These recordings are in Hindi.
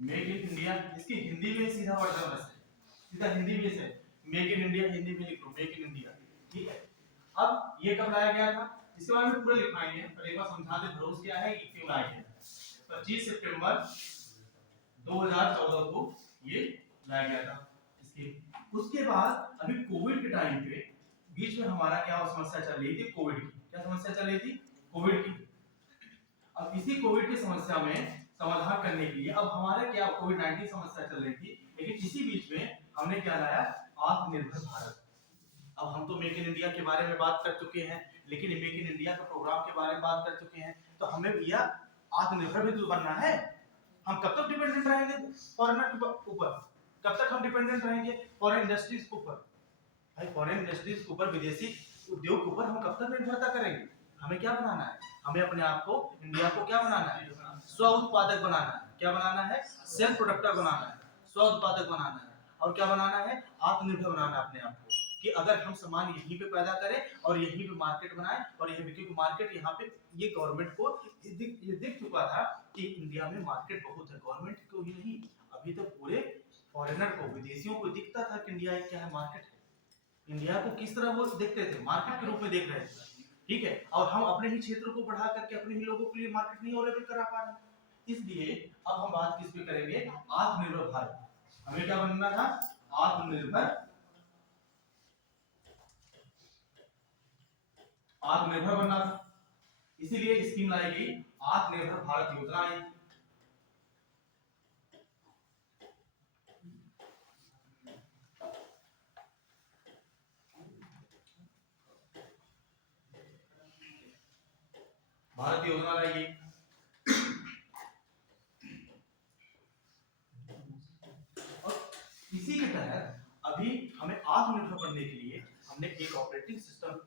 मेक इन इंडिया, इसकी हिंदी में सीधा वर्जन है, सीधा हिंदी में से मेक इन इंडिया हिंदी में लिख लो मेक इन इंडिया, ठीक है। अब ये कब लाया गया था, इसके बारे में पूरा लिखवाएंगे पर एक बार समझा दे भरोस क्या है कि क्यों लाया गया। 25 सितंबर 2014 को ये लाया गया था स्कीम। उसके बाद अभी कोविड के टाइम पे बीच में हमारा क्या समस्या चल रही थी, कोविड की। क्या समस्या चल रही थी, कोविड की। अब इसी कोविड की समस्या में समाधान करने के लिए अब हमारा क्या कोविड 19 समस्या चल रही थी, लेकिन इसी बीच में हमने क्या लाया, आत्मनिर्भर भारत। अब हम तो मेक इन इंडिया के बारे में बात कर चुके हैं, लेकिन मेक इन इंडिया का प्रोग्राम के बारे में बात कर चुके हैं, तो हमें भैया आत्मनिर्भर भी तो बनना है। हम कब तक डिपेंडेंट रहेंगे फॉरेनर के ऊपर, कब तक हम डिपेंडेंट रहेंगे फॉरेन इंडस्ट्रीज के ऊपर। भाई फॉरेन इंडस्ट्रीज के ऊपर, विदेशी उद्योग के ऊपर हम कब तक निर्भरता करेंगे। हमें क्या बनाना है, हमें अपने आप को, इंडिया को क्या बनाना है, स्व उत्पादक बनाना है। क्या बनाना है, सेल्फ प्रोडक्टर बनाना है, स्व उत्पादक बनाना है। और क्या बनाना है, आत्मनिर्भर बनाना है अपने आप को, कि अगर हम सामान यहीं पे पैदा करें और यहीं पे मार्केट बनाएं और यहीं पे मार्केट, यहाँ पे ये गवर्नमेंट को ये दिख चुका था कि इंडिया में मार्केट बहुत है, गवर्नमेंट को ही नहीं, अभी तो पूरे फॉरेनर को, विदेशियों को दिखता था कि इंडिया क्या है, मार्केट है। इंडिया को किस तरह वो देखते थे, मार्केट के रूप में देख रहे थे, ठीक है। और हम अपने ही क्षेत्र को बढ़ा करके अपने ही लोगों के लिए मार्केट नहीं अवेलेबल करा पा रहे। इसलिए अब हम बात किस पे करेंगे, आत्मनिर्भर भारत। हमें क्या बनना था, आत्मनिर्भर, आत्मनिर्भर बनना था। इसीलिए स्कीम लाई गई, आत्मनिर्भर भारत योजना आई। भारत योजना लाई गई। और इसी के तहत अभी हमें आत्मनिर्भर बनने के लिए हमने एक ऑपरेटिंग सिस्टम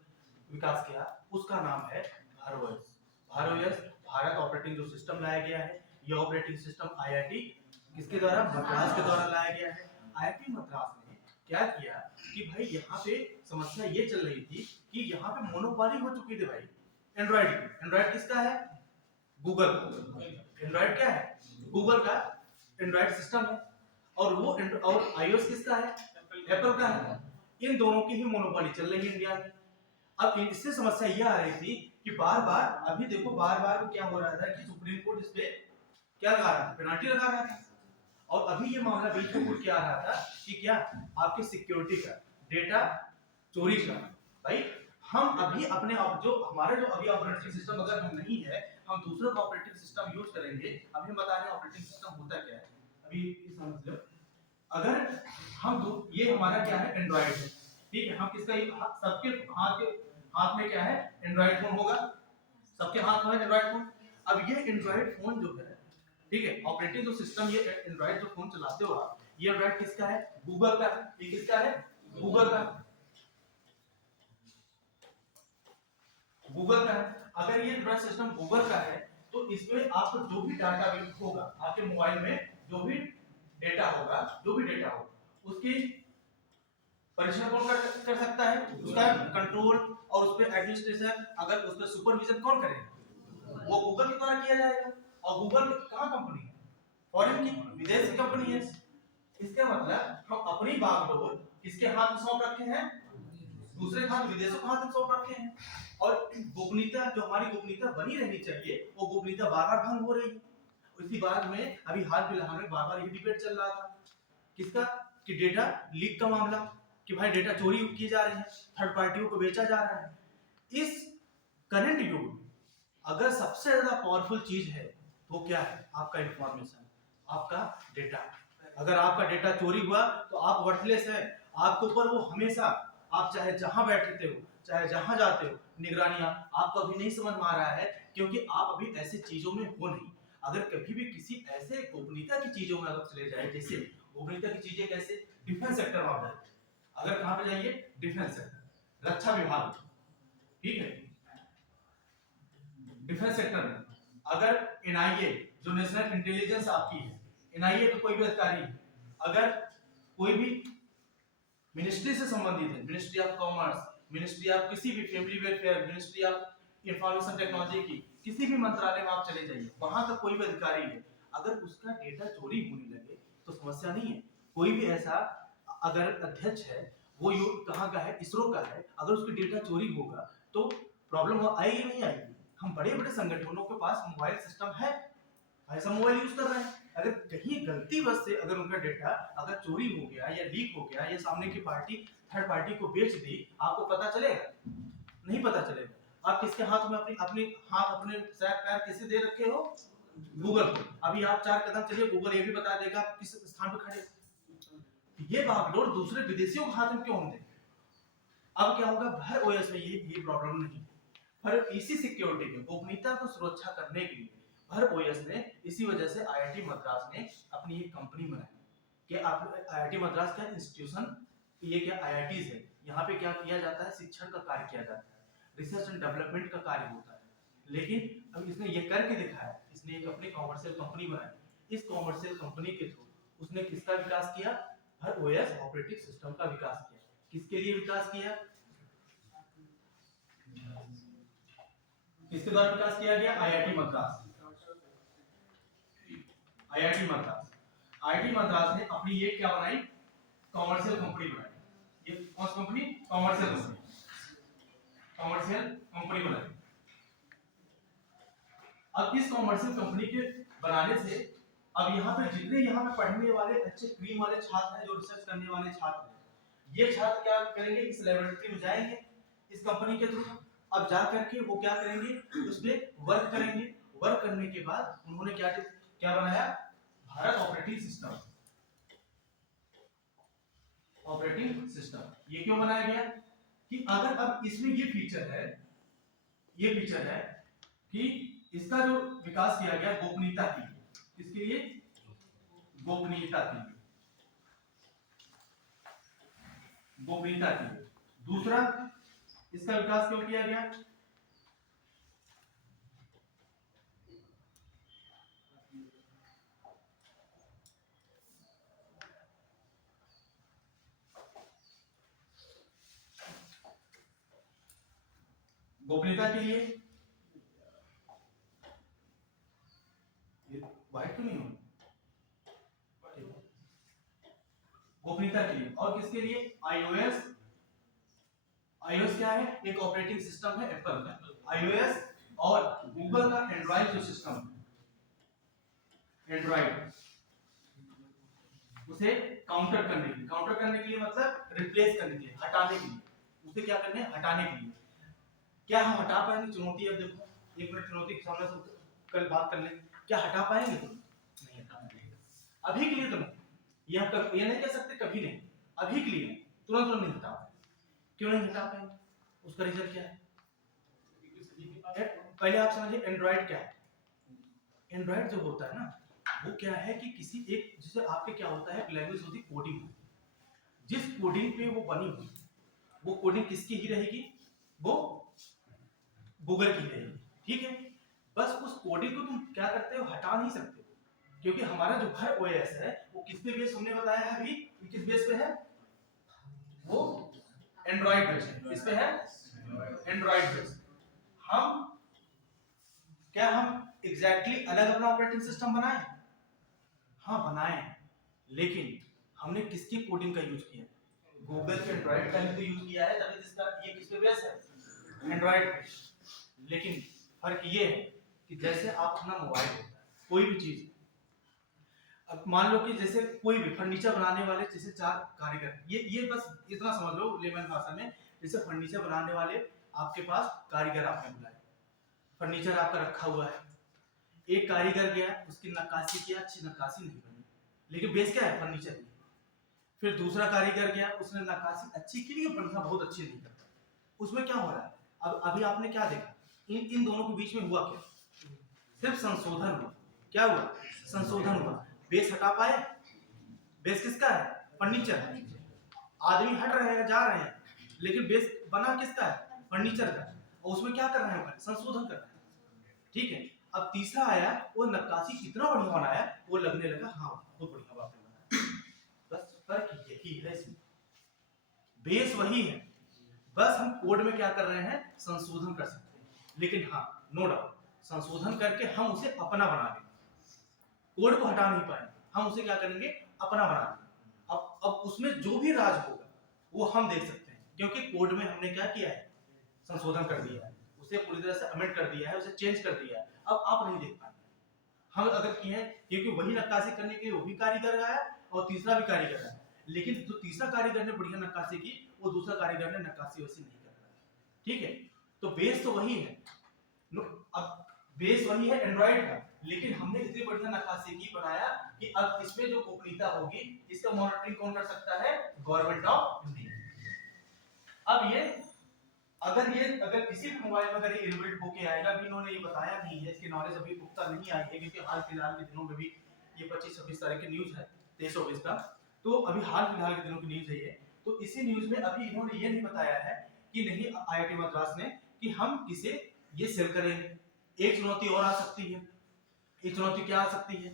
विकास किया, उसका नाम है भारत। भारत ऑपरेटिंग जो सिस्टम लाया गया है, ये ऑपरेटिंग सिस्टम आईआईटी किसके द्वारा, मद्रास के द्वारा लाया गया है। आईआईटी मद्रास ने क्या किया कि भाई यहाँ पे समस्या ये चल रही थी कि यहाँ पे मोनोपोली हो चुकी थी भाई एंड्रॉइड की। एंड्रॉइड किसका है, गूगल का। एंड्रॉइड क्या है, गूगल का एंड्रॉइड सिस्टम है। और वो और आईओएस किसका है, एप्पल का है। इन दोनों की ही मोनोपोली चल रही है इंडिया में। अब इससे समस्या ये आ रही थी कि बार बार, अभी देखो बार बार क्या हो रहा था कि सुप्रीम कोर्ट इस पे क्या लगा रहा था, पेनल्टी लगा रहा था। और अभी ये मामला बीच में उठ के आ रहा था कि क्या, आपके सिक्योरिटी का, डेटा चोरी का। भाई हम अभी अपने जो हमारे जो अभी ऑपरेटिंग सिस्टम अगर हम नहीं है, हम दूसरे का ऑपरेटिंग सिस्टम यूज करेंगे। अभी हम बता रहे हैं ऑपरेटिंग सिस्टम होता क्या है, अभी समझ लो। अगर हम ये हमारा क्या है, एंड्रॉइड है, ठीक है। हम किसका, सबके हाथ में क्या है, एंड्रॉइड फोन होगा, सबके हाथ में एंड्रॉइड फोन। अब ये एंड्रॉइड फोन जो है, ठीक है, ऑपरेटिंग जो सिस्टम, ये एंड्रॉइड जो फोन चलाते हो आप, ये एंड्रॉइड किसका है, गूगल का। ये किसका है, गूगल का, गूगल का है। अगर ये एंड्रॉइड सिस्टम गूगल का है तो इसमें आपको जो भी डाटा होगा, आपके मोबाइल में जो भी डेटा होगा, उसकी परीक्षण कौन कर सकता है, उसका कंट्रोल और उस पर एडमिनिस्ट्रेशन, अगर उस पर सुपरविजन कौन करेगा, वो गूगल के द्वारा किया जाएगा। और गूगल कहाँ कंपनी है, फॉरेन की, विदेश की कंपनी है। इसका मतलब हम अपनी बागडोर किसके हाथ में सौंप रखे हैं, दूसरे हाथ, विदेशों के हाथ में सौंप रखे हैं। और गोपनीयता, जो हमारी गोपनीयता बनी रहनी चाहिए, वो गोपनीयता बार बार भंग हो रही है। इसी बात में अभी हाल फिलहाल में बार बार ये डिबेट चल रहा था किसका, कि डेटा लीक का मामला, कि भाई डेटा चोरी किए जा रहे हैं, थर्ड पार्टियों को बेचा जा रहा है। इस करंट युग में अगर सबसे ज्यादा पावरफुल चीज है तो क्या है, आपका इंफॉर्मेशन, आपका डेटा। अगर आपका डेटा चोरी हुआ तो आप वर्थलेस है, आपके ऊपर वो हमेशा, आप चाहे जहां बैठते हो, चाहे जहां जाते हो, निगरानी आपको अभी नहीं समझ में आ रहा है, क्योंकि आप अभी ऐसी चीजों में हो नहीं। अगर कभी भी किसी ऐसे गोपनीयता की चीजों में अगर चले जाए, जैसे गोपनीयता की चीजें कैसे, डिफेंस सेक्टर में आप, अगर कहां पे जाइए, डिफेंस सेक्टर, रक्षा विभाग, ठीक है, डिफेंस सेक्टर में अगर एनआईए, जो नेशनल इंटेलिजेंस आपकी है, एनआईए का कोई भी अधिकारी, अगर कोई भी मिनिस्ट्री से संबंधित है, ministry of commerce, ministry of किसी भी family welfare, ministry of information technology की किसी भी मंत्रालय में आप चले जाइए, वहां का कोई भी अधिकारी है, अगर उसका डेटा चोरी होने लगे तो समस्या नहीं है। कोई भी ऐसा अगर अध्यक्ष है, वो कहाँ का है, इसरो का है, अगर उसकी डेटा चोरी होगा तो प्रॉब्लम आएगी नहीं आएगी? हम बड़े बड़े संगठनों के पास मोबाइल सिस्टम है, ऐसा मोबाइल यूज कर रहे हैं, अगर कहीं गलती बस से अगर उनका डेटा अगर चोरी हो गया या लीक हो गया या सामने की पार्टी थर्ड पार्टी को बेच दी, आपको पता चलेगा? नहीं पता चलेगा। आप किसके हाथ में अपने अपने हाथ अपने शायद पैर किसे दे रखे हो? गूगल को। अभी आप 4 कदम चलिए, गूगल ये भी बता देगा आप किस स्थान पर खड़े। ये बागडोर दूसरे विदेशियों के हाथ में क्यों हम दें? अब क्या होगा, भर ओएस में ये प्रॉब्लम नहीं है। पर इसी सिक्योरिटी के गोपनीयता को सुरक्षा करने के लिए भर ओएस ने, इसी वजह से आईआईटी मद्रास ने अपनी एक कंपनी बनाई कि आप आईआईटी मद्रास का इंस्टीट्यूशन, ये क्या आईआईटीज है, यहाँ पे क्या किया जाता है, शिक्षण का कार्य किया जाता है, रिसर्च एंड डेवलपमेंट का कार्य होता है। लेकिन अब इसने ये करके दिखाया, इसने एक अपनी कॉमर्शियल कंपनी बनाई। इस कॉमर्शियल कंपनी के थ्रू उसने किसका विकास किया? भर ओएस ऑपरेटिंग सिस्टम का विकास किया। किसके लिए विकास किया? किसके द्वारा विकास किया गया? IIT Madras. IIT Madras, IIT Madras ने अपनी ये क्या बनाई? कॉमर्शियल कंपनी बनाई। ये कौन सी company? Commercial company, commercial company बनाई। अब इस कॉमर्शियल कंपनी के बनाने से अब यहाँ पे जितने यहाँ पे पढ़ने वाले अच्छे क्रीम वाले छात्र हैं, जो रिसर्च करने वाले छात्र हैं, ये छात्र क्या करेंगे? इस लैबोरेटरी में जाएंगे इस कंपनी के थ्रू। अब जा करके वो क्या करेंगे? उसमें वर्क करेंगे। वर्क करने के बाद उन्होंने क्या क्या बनाया? Bharat operating system. Operating system ये क्यों बनाया गया? कि अगर अब इसमें ये फीचर है, ये फीचर है कि इसका जो विकास किया गया गोपनीयता के लिए। किसके लिए? गोपनीयता के लिए, गोपनीयता के लिए। दूसरा, इसका विकास क्यों किया गया? गोपनीयता के लिए। व्हाइट क्यों नहीं हो? गोपनीयता के लिए। और किसके लिए? आईओएस। आईओएस क्या है? एक ऑपरेटिंग सिस्टम है एप्पल का। आईओएस और गूगल का एंड्रॉइड जो सिस्टम है, एंड्रॉइड, उसे काउंटर करने के लिए, काउंटर करने के लिए मतलब रिप्लेस करने के लिए, हटाने के लिए, उसे क्या करने? हटाने के लिए। क्या हम हटा पाएंगे? चुनौती। अब देखो, एक मिनट चुनौती के सामने से कल बात कर लें। क्या हटा पाएंगे? तुम नहीं हटा पाएंगे अभी के लिए। तुम ये हम ये नहीं कह सकते कभी नहीं, अभी के लिए तुरंत नहीं हटा पाएंगे। क्यों नहीं हटा पाएंगे? उसका रीजन क्या है? पहले आप समझिए एंड्रॉइड क्या है। एंड्रॉइड जो होता है ना, वो क्या है कि किसी एक, जैसे आपके क्या होता है, लैंग्वेज होती है कोडिंग। जिस कोडिंग पे वो बनी हुई, वो कोडिंग किसकी ही रहेगी? वो गूगल की रहेगी। ठीक है, बस उस कोडिंग को तुम क्या करते हो? हटा नहीं सकते, क्योंकि हमारा जो भर ओएस है वो किस पे बेस, हमने बताया है अभी, किस बेस पे है? वो एंड्रॉइड बेस है। किस पे है? Android base. हम क्या हम एग्जैक्टली अलग अपना ऑपरेटिंग सिस्टम बनाए? हाँ बनाए, लेकिन हमने किसकी कोडिंग का यूज किया? गूगल के एंड्रॉइड का ही तो यूज किया है, तभी इसका ये किस पे बेस है? एंड्रॉइड पे। लेकिन फर्क ये है कि जैसे आप अपना मोबाइल होता है, कोई भी चीज, अब मान लो कि जैसे कोई भी फर्नीचर बनाने वाले जैसे 4 कारीगर, ये बस इतना समझ लो लेमन भाषा में, जैसे फर्नीचर बनाने वाले आपके पास कारीगर आपने बुलाए, फर्नीचर आपका रखा हुआ है, एक कारीगर गया, उसकी नक्काशी किया, अच्छी नक्काशी नहीं बनी, लेकिन बेस क्या है? फर्नीचर की। फिर दूसरा कारीगर गया, उसने नक्काशी अच्छी की, लेकिन बढ़िया बहुत अच्छी नहीं करता। उसमें क्या हो रहा है? अब अभी आपने क्या देखा? इन दोनों के बीच में हुआ क्या? सिर्फ संशोधन हुआ। क्या हुआ? संशोधन हुआ। बेस हटा पाए? बेस किसका है? फर्नीचर। आदमी हट रहे हैं, जा रहे हैं, लेकिन बेस बना किसका है? फर्नीचर का। और उसमें क्या कर रहे हैं? संशोधन कर रहे हैं। ठीक है, अब तीसरा आया, वो नक्काशी कितना बढ़िया बनाया, वो लगने लगा हाँ बहुत बढ़िया बात बनाया। बस फर्क यही है इसमें, बेस वही है, बस हम कोड में क्या कर रहे हैं? संशोधन कर सकते हैं। लेकिन हाँ, नो डाउट, संशोधन करके हम उसे अपना बना देंगे। कोड को हटा नहीं पाएंगे, हम उसे क्या करेंगे, अपना बना देंगे। अब उसमें जो भी राज होगा वो हम देख सकते हैं, क्योंकि कोड में हमने क्या किया है, संशोधन कर दिया है, उसे पूरी तरह से अमेंड कर दिया है, उसे चेंज कर दिया है। अब आप नहीं देख पाएंगे। हम अगर किए हैं, क्योंकि वही नक्काशी करने के लिए वो भी कारीगर रहा है और तीसरा भी कारीगर रहा है, लेकिन जो तीसरा कारीगर ने बढ़िया नक्काशी की, वो दूसरा कारीगर ने नक्काशी वैसी नहीं कर रहा है। ठीक है, तो बेस तो वही है, अब बेस वही है एंड्रॉइड का, लेकिन हमने इतनी बढ़िया नक्काशी की बनाया कि अब इसमें जो गोपनीयता होगी, इसका मॉनिटरिंग कौन कर सकता है, गवर्नमेंट ऑफ इंडिया। अब ये अगर किसी भी मोबाइल में अगर ये इनबिल्ट होके आएगा, भी इन्होंने ये बताया नहीं है, इसकी नॉलेज अभी पुख्ता नहीं आई है, क्योंकि हाल फिलहाल के दिनों में भी ये 25-26 तारीख की न्यूज है, 23-24 का, तो अभी हाल फिलहाल के दिनों की न्यूज है ये। तो इसी न्यूज में अभी इन्होंने ये नहीं बताया है कि नहीं, आईआईटी मद्रास ने, कि हम इसे ये सेल करेंगे। एक चुनौती और आ सकती है। एक चुनौती क्या आ सकती है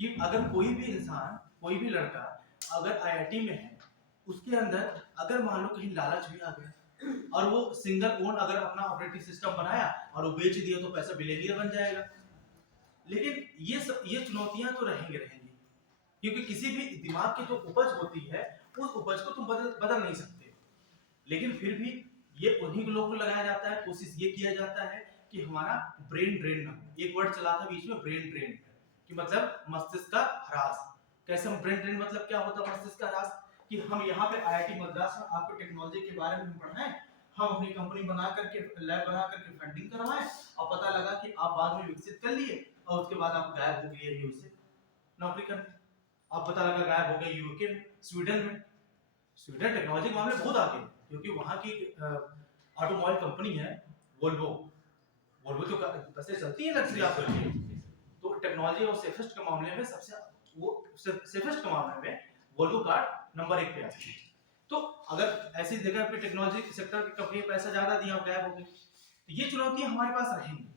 कि अगर कोई भी इंसान, कोई भी लड़का अगर आईआईटी में है, उसके अंदर अगर मान लो कहीं लालच भी आ गया और वो सिंगल ओन अगर अपना ऑपरेटिंग सिस्टम बनाया और वो बेच दिया, तो पैसा बिलियनियर बन जाएगा। लेकिन ये चुनौतियां तो रहेंगी, क्योंकि किसी भी दिमाग की जो उपज होती है, उस उपज को तुम बदल नहीं सकते। लेकिन फिर भी ये उन्हीं लोगों को लगाया जाता है, कोशिश ये किया जाता है कि हमारा ब्रेन ड्रेन ना हो। एक वर्ड चला था बीच में, ब्रेन ड्रेन, कि मतलब मस्तिष्क का ह्रास। कैसे ब्रेन ड्रेन मतलब क्या होता है मस्तिष्क का ह्रास, कि हम यहाँ पे आईआईटी मद्रास में आपको टेक्नोलॉजी के बारे में पढ़ाएं, हम अपनी कंपनी बना करके, लैब बना करके फंडिंग करवाएं, और पता लगा कि आप बाद में विकसित कर लिए और उसके बाद आप गायब हो गए यूएस से नौकरी करने। आप पता लगा गायब हो गए यूके में, स्वीडन में। स्वीडन टेक्नोलॉजी के मामले में बहुत आगे, क्योंकि वहाँ की ऑटोमोबाइल कंपनी है वोल्वो। वोल्वो तो बसें चलती है लग्जरी आप करके, तो टेक्नोलॉजी और सेफेस्ट के मामले में सबसे, वो सेफेस्ट के मामले में वोल्वो कार नंबर 1 पे आती है। तो अगर ऐसी जगह पे टेक्नोलॉजी सेक्टर की कंपनी पैसा ज्यादा दिया और गायब हो गई, तो ये चुनौतियां हमारे पास रहेंगी।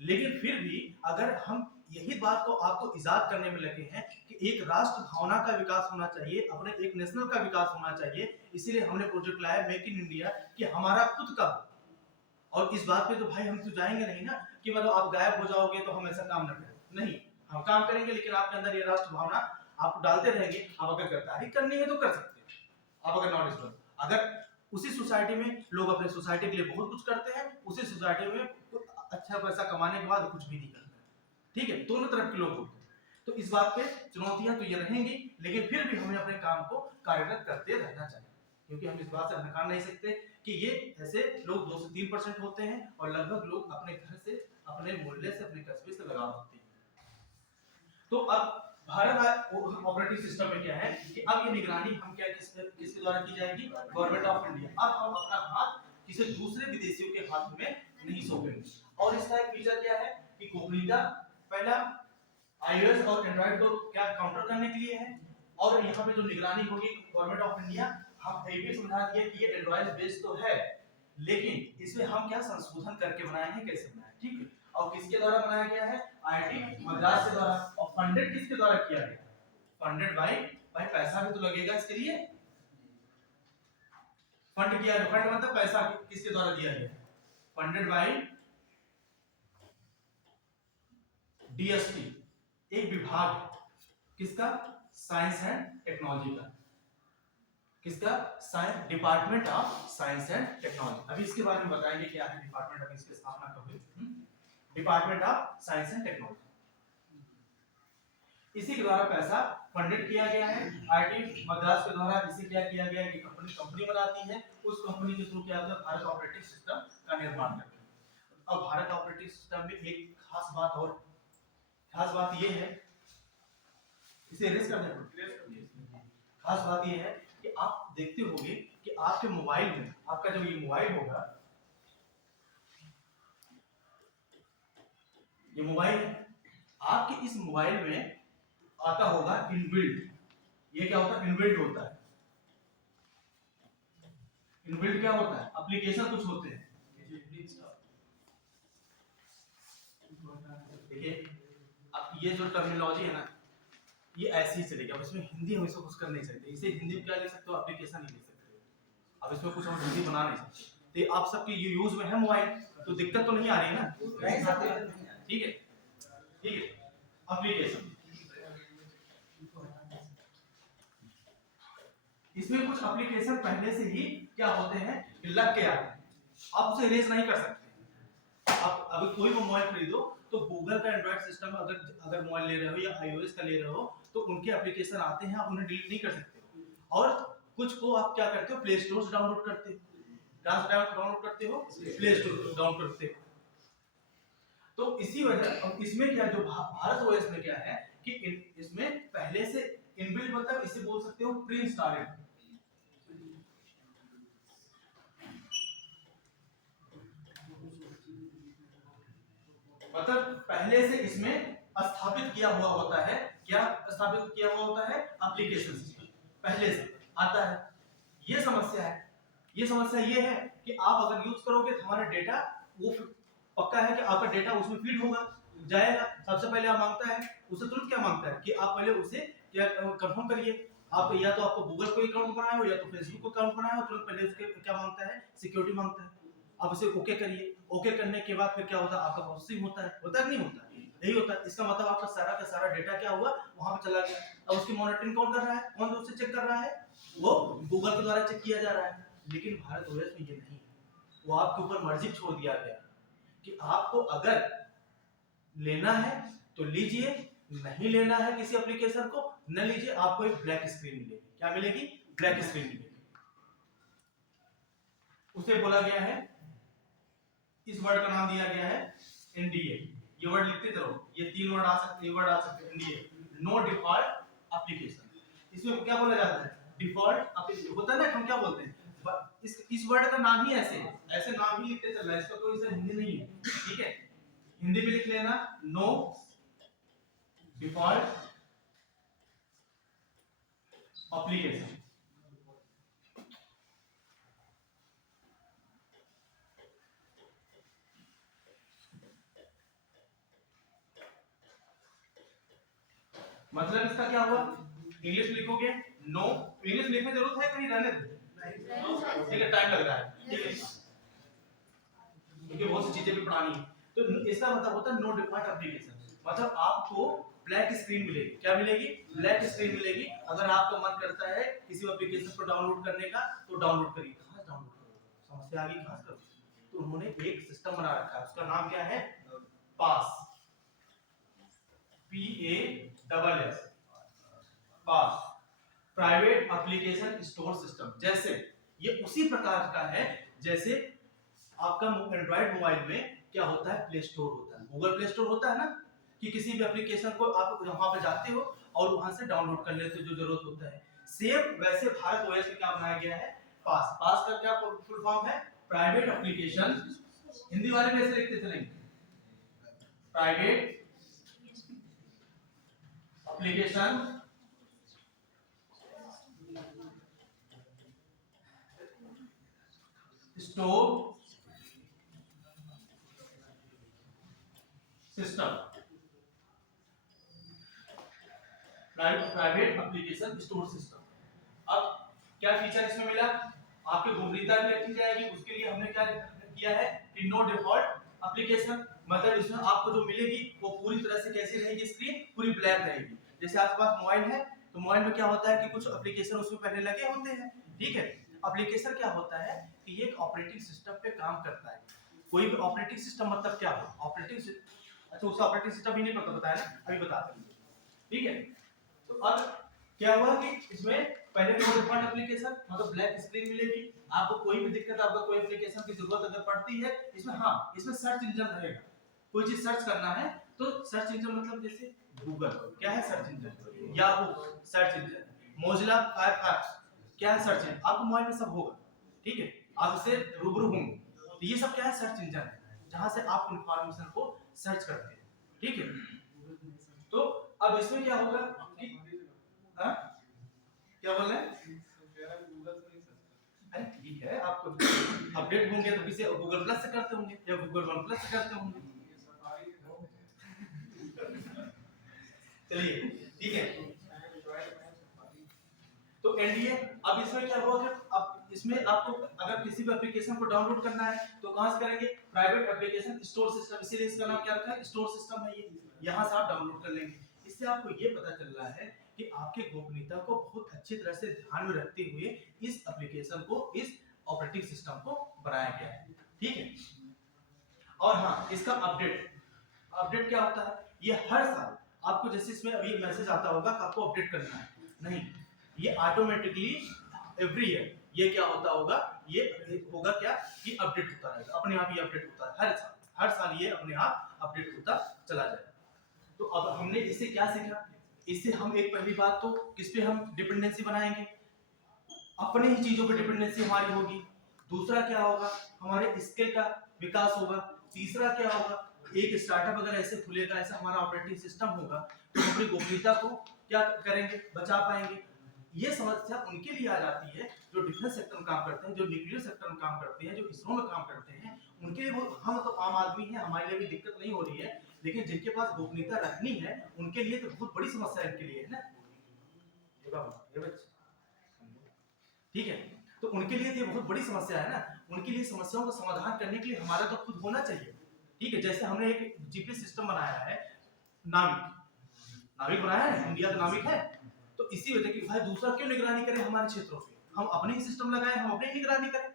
लेकिन फिर भी अगर हम यही बात को आपको इजाद करने में लगे हैं कि एक राष्ट्र भावना का विकास होना चाहिए, अपने एक नेशनल का विकास होना चाहिए, इसीलिए हमने प्रोजेक्ट लाया मेक इन इंडिया, कि हमारा खुद का। और इस बात पे तो भाई हम तो जाएंगे नहीं ना कि मतलब आप गायब हो जाओगे तो हम ऐसा काम न करें, नहीं, हम काम करेंगे, लेकिन आपके अंदर ये राष्ट्र भावना आप डालते रहेंगे। आप अगर गद्दारी करनी है तो कर सकते हैं, आप अगर नॉलेज दो। अगर उसी सोसाइटी में लोग अपने सोसाइटी के लिए बहुत कुछ करते हैं, उसी सोसाइटी में अच्छा पैसा कमाने के बाद कुछ भी नहीं करते, ठीक है, दोनों तरफ के लोग होते हैं। तो इस बात पे चुनौतियां तो ये रहेंगी, लेकिन फिर भी हमें अपने काम को कार्यरत करते रहना चाहिए, क्योंकि हम इस बात से नकार नहीं सकते कि ये ऐसे लोग 2 से 3% होते हैं और लगभग लोग अपने घर से, अपने मोहल्ले से, अपने कस्बे से लगाव रखते हैं। तो अब भारत ऑपरेटिंग सिस्टम में क्या है कि अब ये निगरानी हम क्या किसके द्वारा की जाएगी, गवर्नमेंट ऑफ इंडिया। अब हम अपना हाथ किसी दूसरे विदेशियों के हाथ में नहीं सौंपेंगे। और इसका एक फीचर क्या है कि गोपनीयता पहला आईओएस और एंड्रॉइड को क्या काउंटर करने के लिए है, और यहाँ पे जो निगरानी होगी गवर्नमेंट ऑफ इंडिया, हम ये भी समझा दिए कि ये एंड्रॉइड बेस्ड तो है, लेकिन इसमें हम क्या संशोधन करके बनाए हैं, कैसे बनाए, ठीक है। और किसके द्वारा बनाया गया है, आईआईटी मद्रास के द्वारा। और फंडेड किसके द्वारा किया गया, फंडेड बाय, भाई पैसा भी तो लगेगा इसके लिए, फंड किया, फंड मतलब पैसा किसके द्वारा दिया गया, फंडेड बाय डीएसटी, एक विभाग किसका, साइंस एंड टेक्नोलॉजी का, किसका, science, department of science and technology. अभी इसके बारे में बताएंगे क्या है डिपार्टमेंट, अभी इसकी स्थापना कब हुई, department of science and technology. इसी के द्वारा पैसा फंडेड किया गया है, आईआईटी मद्रास के द्वारा इसे क्या किया गया है कि कंपनी बनाती है, उस कंपनी के थ्रू क्या होता है, भारत ऑपरेटिंग सिस्टम का निर्माण करती है। अब भारत ऑपरेटिंग सिस्टम में एक खास बात, और खास बात ये है, इसे इरेज कर दें, खास बात ये है कि आप देखते होंगे कि आपके मोबाइल में, आपका जब ये मोबाइल होगा, ये मोबाइल है, आपके इस मोबाइल में आता होगा इनबिल्ट, ये क्या होता है, इनबिल्ट होता है। इनबिल्ट क्या होता है, एप्लीकेशन कुछ होते हैं, देखिए अब ये जो टर्मिनोलॉजी है ना, ये ऐसे ही चलेगी। अब इसमें हिंदी हम इसको कुछ कर नहीं सकते, इसे हिंदी में क्या लिख सकते हो, एप्लीकेशन नहीं लिख सकते, अब इसमें कुछ हम हिंदी बना नहीं सकते। तो आप सबके ये यूज में है मोबाइल, तो दिक्कत तो नहीं आ रही है ना, ठीक है, ठीक है, एप्लीकेशन। इसमें कुछ एप्लीकेशन पहले से ही क्या होते हैं लग के आते हैं, आप उसे इरेज नहीं कर सकते। आप अभी कोई भी मोबाइल खरीदो तो गूगल का एंड्रॉइड सिस्टम अगर मोबाइल ले रहे हो या आईओएस का ले रहे हो तो उनके एप्लीकेशन आते हैं, आप उन्हें डिलीट नहीं कर सकते। और कुछ को आप क्या करते हो, प्ले स्टोर से डाउनलोड करते हो। कहां से डाउनलोड करते हो, प्ले स्टोर से डाउनलोड करते हो। तो इसी वजह, अब इसमें क्या जो भारत ओएस में क्या है कि इसमें पहले से इनबिल्ट, मतलब इसे बोल सकते हो प्री इंस्टॉल्ड, मतलब पहले से इसमें स्थापित किया हुआ होता है। क्या स्थापित किया हुआ होता है, एप्लीकेशन पहले से आता है। ये समस्या है, ये समस्या ये है कि आप अगर यूज करोगे तो हमारा डेटा वो पक्का है कि आपका डेटा उसमें फीड होगा, जाएगा। सबसे पहले आप मांगता है उसे, तुरंत क्या मांगता है कि आप पहले उसे क्या कंफर्म करिए। आप या तो आपको गूगल को अकाउंट बनाए हो या तो फेसबुक को अकाउंट बनाए हो, तुरंत पहले उसके क्या मांगता है, सिक्योरिटी मांगता है। आप उसे ओके करिए, ओके करने के बाद फिर क्या होता है, आपका प्रोसेसिंग होता है कि नहीं होता है, यही होता है। इसका मतलब आपका सारा का सारा डेटा क्या हुआ, वहां पे चला गया। अब उसकी मॉनिटरिंग कौन कर रहा है, कौन उसे चेक कर रहा है, वो गूगल के द्वारा चेक किया जा रहा है। लेकिन भारत ओएस में ये नहीं है, वो आपके ऊपर मर्जी छोड़ दिया गया कि आपको अगर लेना है तो लीजिए, नहीं लेना है किसी एप्लीकेशन को न लीजिए, आपको एक ब्लैक स्क्रीन मिलेगी। क्या मिलेगी, ब्लैक स्क्रीन मिलेगी। उसे बोला गया है, इस वर्ड का नाम दिया गया है एनडीए। ये वर्ड लिखते रहो, ये तीन वर्ड आ सकते, ये वर्ड आ सकते हैं एनडीए, नो डिफॉल्ट एप्लीकेशन। इसमें क्या बोला जाता है, डिफॉल्ट होता है ना, हम क्या बोलते हैं, इस वर्ड का नाम ही ऐसे है, ऐसे नाम ही लिखते चल रहा है, इसका कोई सा हिंदी नहीं है। ठीक है, हिंदी में लिख लेना, नो डिफॉल्ट एप्लीकेशन। मतलब इसका क्या हुआ, इंग्लिश लिखोगे नो, इंग्लिश लिखने की जरूरत है कहीं, रहने दो, ठीक है, टाइम लग रहा है, ठीक है, क्योंकि बहुत सी चीजें भी पुरानी है। तो इसका मतलब होता है नो डिफॉल्ट एप्लीकेशन, मतलब आपको ब्लैक स्क्रीन मिलेगी। क्या मिलेगी, ब्लैक स्क्रीन मिलेगी। अगर आपका मन करता है किसी एप्लीकेशन को डाउनलोड करने का तो डाउनलोड करिए, कहां डाउनलोड करोगे, समस्या आ गई कहां से करोगे। तो उन्होंने एक सिस्टम बना रखा है, उसका नाम क्या है, पास, PASS, पास, प्राइवेट एप्लीकेशन स्टोर सिस्टम। जैसे ये उसी प्रकार का है जैसे आपका एंड्रॉइड मोबाइल में क्या होता है, प्ले स्टोर होता है, गूगल प्ले स्टोर होता है ना, कि किसी भी एप्लीकेशन को आप वहां पे जाते हो और वहां से डाउनलोड कर लेते हो जो जरूरत होता है। सेम वैसे भारत ओएस में क्या बनाया गया है, पास। पास का क्या फुल फॉर्म है, प्राइवेट एप्लीकेशन, हिंदी वाले में ऐसे लिखते चलेंगे, private application store system, private application store system. अब क्या फीचर इसमें मिला, आपके गोपनीयता भी रखी जाएगी, उसके लिए हमने क्या किया है कि नो डिफॉल्ट एप्लीकेशन, मतलब इसमें आपको जो मिलेगी वो पूरी तरह से कैसी रहेगी, स्क्रीन पूरी ब्लैक रहेगी। जैसे आपके पास मोबाइल है तो मोबाइल में क्या होता है कि कुछ एप्लीकेशन उसमें पहले लगे होते हैं, ठीक है। एप्लीकेशन क्या होता है कि ये एक ऑपरेटिंग सिस्टम पे काम करता है। कोई भी ऑपरेटिंग सिस्टम मतलब क्या हो, ऑपरेटिंग, अच्छा उसका ऑपरेटिंग सिस्टम ही नहीं पता बताया ना, अभी बताते हैं, ठीक है। तो अब क्या हुआ कि इसमें पहले नो डिफॉल्ट एप्लीकेशन, मतलब ब्लैक स्क्रीन मिलेगी। आपको कोई भी दिक्कत, आपका कोई एप्लीकेशन की जरूरत अगर पड़ती है इसमें, हाँ इसमें सर्च इंजन रहेगा। कोई चीज सर्च करना है तो सर्च इंजन मतलब जैसे गूगल क्या है search engine, Yahoo search engine, Mozilla Firefox क्या है सर्च इंजन, आपको मोबाइल में सब होगा, ठीक है, आप इससे रूबरू होंगे। तो ये सब क्या है, सर्च इंजन है, जहां से आप इंफॉर्मेशन को सर्च करते हैं, ठीक है। तो अब इसमें क्या होगा कि क्या बोल रहे हैं, अरे ठीक है, आप अपडेट होंगे तो किसी गूगल प्लस से करते होंगे या गूगल वन प्लस से करते होंगे, चलिए ठीक है। तो एनडीए, अब इसमें क्या होगा कि अब इसमें आपको अगर किसी भी एप्लीकेशन को डाउनलोड करना है तो कहां से करेंगे, प्राइवेट एप्लीकेशन स्टोर सिस्टम, इसीलिए इसका नाम क्या रखा है, स्टोर सिस्टम है ये, यहां से आप डाउनलोड कर लेंगे। इससे आपको ये पता चल रहा है कि आपके गोपनीयता को बहुत अच्छी तरह से ध्यान में रखते हुए इस एप्लीकेशन को, इस ऑपरेटिंग सिस्टम को बनाया गया है। ठीक है। और हाँ, इसका अपडेट क्या होता है, ये हर साल आपको, जैसे इसमें अभी मैसेज आता होगा कि आपको अपडेट करना है, नहीं, ये ऑटोमेटिकली एवरी ईयर ये क्या होता होगा, ये होगा क्या कि अपडेट होता रहेगा, अपने आप ये अपडेट होता है हर साल ये अपने आप अपडेट होता चला जाएगा। तो अब हमने इससे क्या सीखा, इससे हम एक पहली बात तो किस पे हम डिपेंडेंसी बनाएंगे, अपने ही चीजों पे डिपेंडेंसी हमारी होगी। दूसरा क्या होगा, हमारे स्किल का विकास होगा। तीसरा क्या होगा, एक स्टार्टअप अगर ऐसे खुलेगा, ऐसा हमारा ऑपरेटिंग सिस्टम होगा, तो अपनी गोपनीयता को क्या करेंगे, बचा पाएंगे। ये समस्या उनके लिए आ जाती है जो डिफेंस सेक्टर में काम करते हैं, जो न्यूक्लियर सेक्टर में काम करते हैं, जो इसरो में काम करते हैं, उनके लिए वो, हम तो आम आदमी हैं, हमारे लिए भी दिक्कत नहीं हो रही है, लेकिन जिनके पास गोपनीयता रखनी है उनके लिए तो बहुत बड़ी समस्या इनके लिए है ना। ठीक है, तो उनके लिए ये बहुत बड़ी समस्या है ना, उनके लिए समस्याओं का समाधान करने के लिए हमारा तो खुद होना चाहिए। ठीक है, जैसे हमने एक जीपीएस सिस्टम बनाया है, नाविक बनाया है, इंडिया का नाविक है, तो इसी वजह की भाई दूसरा क्यों निगरानी करे हमारे क्षेत्रों पे, हम अपने ही सिस्टम लगाए, हम अपने ही निगरानी करें।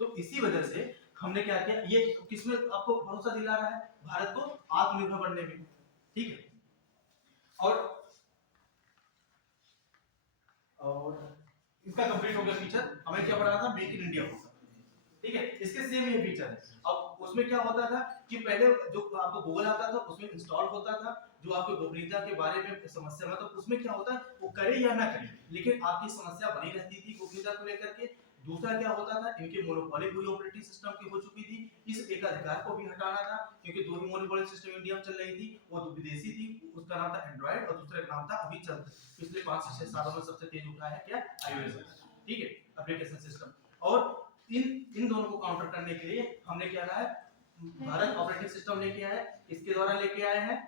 तो इसी वजह से हमने क्या किया, ये किसमें आपको भरोसा दिला रहा है, भारत को आत्मनिर्भर बनने में। ठीक है, और इसका कंप्लीट हो गया फीचर, हमें क्या पढ़ा था, मेक इन इंडिया को। ठीक है, इसके सेम ये फीचर है। अब उसमें क्या होता था कि पहले जो आपको गूगल आता था उसमें इंस्टॉल होता था, जो आपको गोपनीयता के बारे में समस्या, मतलब उसमें क्या होता है, वो करे या ना करे, लेकिन आपकी समस्या बनी रहती थी गोपनीयता को लेकर के। दूसरा क्या होता था, इनकी मोनोपोली पूरी ऑपरेटिंग सिस्टम की हो चुकी थी, इस एक अधिकार को भी हटाना था, क्योंकि दो ही मोनोपोली सिस्टम इंडिया में चल रही थी, वो तो विदेशी थी, उसका नाम था एंड्रॉइड और दूसरा नाम था अभी चल पिछले 5 से 6 सालों में सबसे तेज उठा है क्या, iOS। ठीक है, एप्लीकेशन सिस्टम। और इन दोनों को काउंटर करने के लिए हमने क्या कहा है, भारत ऑपरेटिंग सिस्टम लेके आए, इसके द्वारा लेके आए हैं,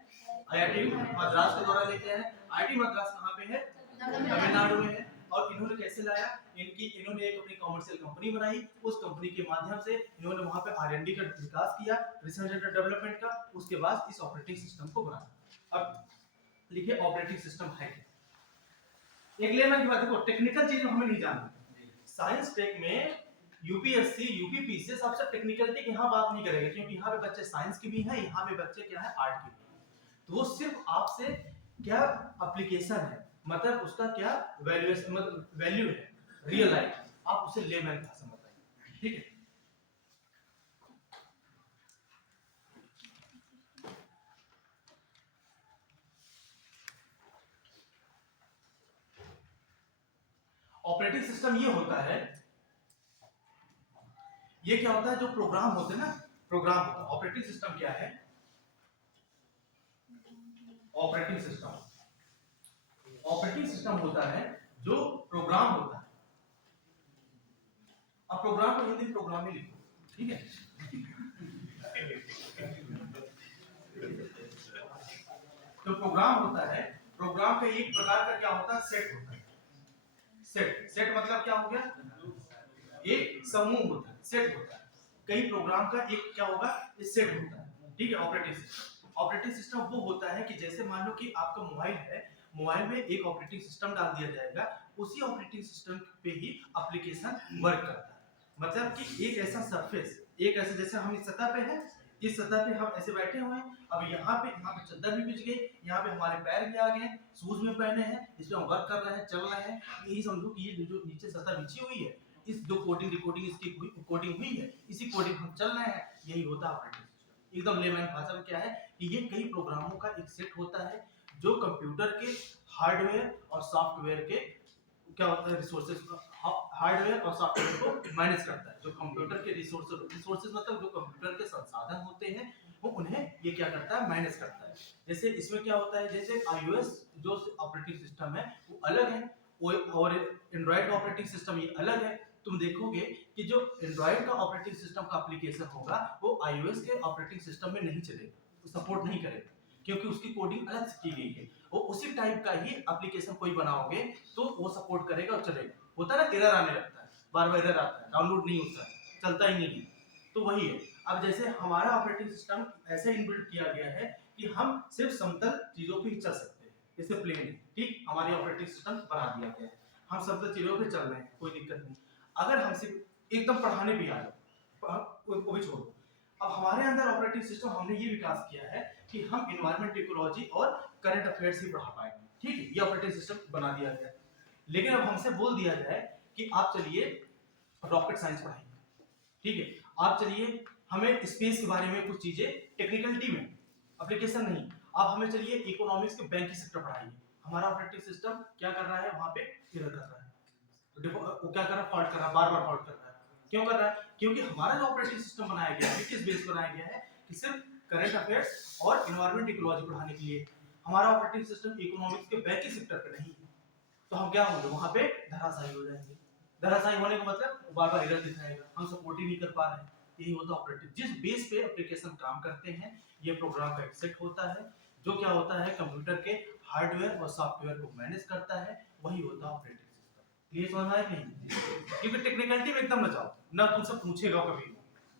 आईआईटी मद्रास के द्वारा लेके आए हैं। आईआईटी मद्रास कहाँ पे है, तमिलनाडु में है। और इन्होंने कैसे लाया, इन्होंने एक अपनी कमर्शियल कंपनी बनाई, उस कंपनी के माध्यम से इन्होंने वहां पे आर&डी का विकास किया, रिसर्च एंड डेवलपमेंट का, उसके बाद इस ऑपरेटिंग सिस्टम को बनाया। अब लिखिए ऑपरेटिंग सिस्टम है क्या, एक लेमन की बात, देखो टेक्निकल चीज हमें नहीं जानना, साइंस टेक में यूपीएससी यूपीपीसी सबसे टेक्निकलिटी की यहाँ बात नहीं करेंगे, क्योंकि यहाँ पे बच्चे साइंस के भी हैं, यहाँ पे बच्चे क्या है, आर्ट के भी। तो वो सिर्फ आपसे क्या एप्लीकेशन है, मतलब उसका क्या वैल्यूएशन, मतलब वैल्यू है रियल लाइफ, आप उसे लेमैन भाषा में बताइए। ठीक है, ऑपरेटिंग सिस्टम ये होता है, ये क्या होता है, जो प्रोग्राम होते हैं ना, प्रोग्राम होता है। ऑपरेटिंग सिस्टम क्या है, ऑपरेटिंग सिस्टम होता है जो प्रोग्राम होता है। अब प्रोग्राम को हिंदी प्रोग्राम ही लिखो, ठीक है। तो प्रोग्राम होता है, प्रोग्राम का एक प्रकार का क्या होता है, सेट होता है। सेट मतलब क्या हो गया, एक समूह होता है, सेट होता है। कई प्रोग्राम का एक क्या होगा, एक सेट होता है। ठीक है, ऑपरेटिंग सिस्टम वो होता है कि जैसे मान लो कि आपका मोबाइल है, मोबाइल में एक ऑपरेटिंग सिस्टम डाल दिया जाएगा, उसी ऑपरेटिंग सिस्टम पे ही एप्लीकेशन वर्क करता है। मतलब कि एक ऐसा सरफेस, एक ऐसा, जैसे हम इस सतह पे हैं, इस सतह पे हम ऐसे बैठे हुए हैं, अब यहाँ पे चद्दर भी बिछ गई, यहाँ पे हमारे पैर भी आ गए, शूज भी पहने हैं, इस पे हम वर्क कर रहे हैं, चल रहे हैं। यही समझो कि ये जो नीचे सतह बिछी हुई है, इस जो कोडिंग रिकॉर्डिंग इसकी कोडिंग हुई है, इसी कोडिंग हम चल रहे हैं, यही होता है ऑपरेटिंग सिस्टम। एकदम लेमैन भाषा में क्या है कि ये कई प्रोग्रामों का एक सेट होता है जो कंप्यूटर के हार्डवेयर और सॉफ्टवेयर के क्या होता है, रिसोर्सेज, हार्डवेयर और सॉफ्टवेयर को मैनेज करता है। जो कंप्यूटर के रिसोर्सेज मतलब जो कंप्यूटर के संसाधन होते हैं, वो उन्हें ये क्या करता है, मैनेज करता है। जैसे इसमें क्या होता है, जैसे iOS जो ऑपरेटिंग सिस्टम है वो अलग है, और एंड्रॉइड ऑपरेटिंग सिस्टम ये अलग है। तुम देखोगे कि जो एंड्रॉइड का ऑपरेटिंग सिस्टम का एप्लीकेशन होगा वो iOS के ऑपरेटिंग सिस्टम में नहीं चलेगा, वो सपोर्ट नहीं करेगा, क्योंकि उसकी कोडिंग अलग से की गई है। वो उसी टाइप का ही एप्लीकेशन कोई बनाओगे तो वो सपोर्ट करेगा और चलेगा। होता है ना, एरर आने लगता है, बार बार एरर आता है, डाउनलोड नहीं होता है, चलता ही नहीं है, तो वही है। अब जैसे हमारा ऑपरेटिंग सिस्टम ऐसे इनबिल्ट किया गया है कि हम सिर्फ समतल चीजों पे ही चल सकते हैं, जैसे प्लेन है, ठीक, हमारे ऑपरेटिंग सिस्टम बना दिया गया है, हम सब चीजों पे चल रहे हैं, कोई दिक्कत नहीं। अगर हमसे एकदम पढ़ाने भी आ जाओ, वो भी छोड़ो, अब हमारे अंदर ऑपरेटिंग सिस्टम हमने ये विकास किया है कि हम इन्वायरमेंट इकोलॉजी और करंट अफेयर्स ही पढ़ा पाएंगे, ठीक है, ये ऑपरेटिंग सिस्टम बना दिया गया है। लेकिन अब हमसे बोल दिया जाए कि आप चलिए रॉकेट साइंस पढ़ाएंगे, ठीक है, आप चलिए हमें स्पेस के बारे में कुछ चीजें टेक्निकलिटी में, एप्लीकेशन नहीं, आप हमें चलिए इकोनॉमिक्स के बैंकिंग सेक्टर पढ़ाइए, हमारा ऑपरेटिंग सिस्टम क्या कर रहा है, वहां पे एरर कर रहा है, देखो वो क्या कर रहा है, फॉल्ट कर रहा है, बार-बार फॉल्ट कर रहा है। क्यों कर रहा है? क्योंकि हमारा जो ऑपरेटिंग सिस्टम बनाया गया है किस बेस पर बनाया गया है कि सिर्फ करंट अफेयर्स और एनवायरमेंट इकोलॉजी पढ़ाने के लिए, हमारा ऑपरेटिंग सिस्टम इकोनॉमिक्स के बैंकिंग सेक्टर पे नहीं है। तो हम क्या होंगे, वहां पे धराशायी हो जाएंगे। धराशायी होने का मतलब बार-बार एरर दिखाएगा, हम सपोर्ट ही नहीं कर पा रहे हैं। यही होता है ऑपरेटिंग, जिस बेस पे एप्लीकेशन काम करते हैं, ये प्रोग्राम का एक सेट होता है जो क्या होता है कंप्यूटर के हार्डवेयर और सॉफ्टवेयर को मैनेज करता है, वही होता है ऑपरेटिंग सिस्टम। ये समझ आया नहीं? क्योंकि टेक्निकलिटी में एकदम ना जाओ, ना तुमसे पूछेगा कभी,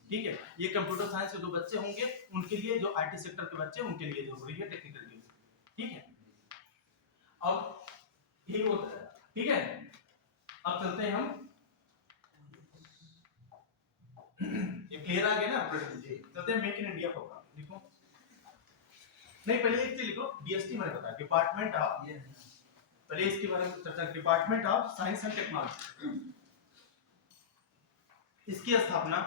ठीक है, ये कंप्यूटर साइंस के जो बच्चे होंगे उनके लिए, जो आईटी सेक्टर के बच्चे उनके लिए जरूरी है टेक्निकलिटी, ठीक है। अब ये होता है, ठीक है, अब चलते हैं हम, ये क्लियर आ गया ना ऑपरेटिंग, चलते हैं मेक इन इंडिया प्रोग्राम, लिखो, नहीं पहले एक चीज लिखो, डीएसटी मैंने बताया, डिपार्टमेंट ऑफ, पहले इसके बारे में चर्चा, department of science and technology, इसकी स्थापना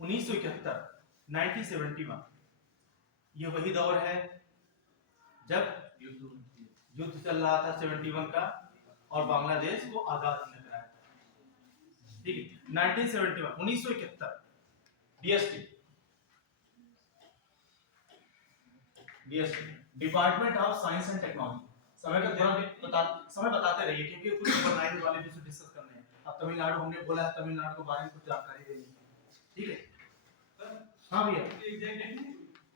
1971, 1971, ये वही दौर है जब युद्ध चल रहा था 71 का और बांग्लादेश को आजाद हमने कराया था, ठीक है, 1971, 1971, DST, department of science and technology. समय का ध्यान समय बताते रहिए क्योंकि कुछ नंबर 9 वाले भी डिस्कस करने हैं। अब तमिलनाडु हमने बोला है, तमिलनाडु के बारे में कुछ जानकारी देनी है, ठीक है। हाँ भैया,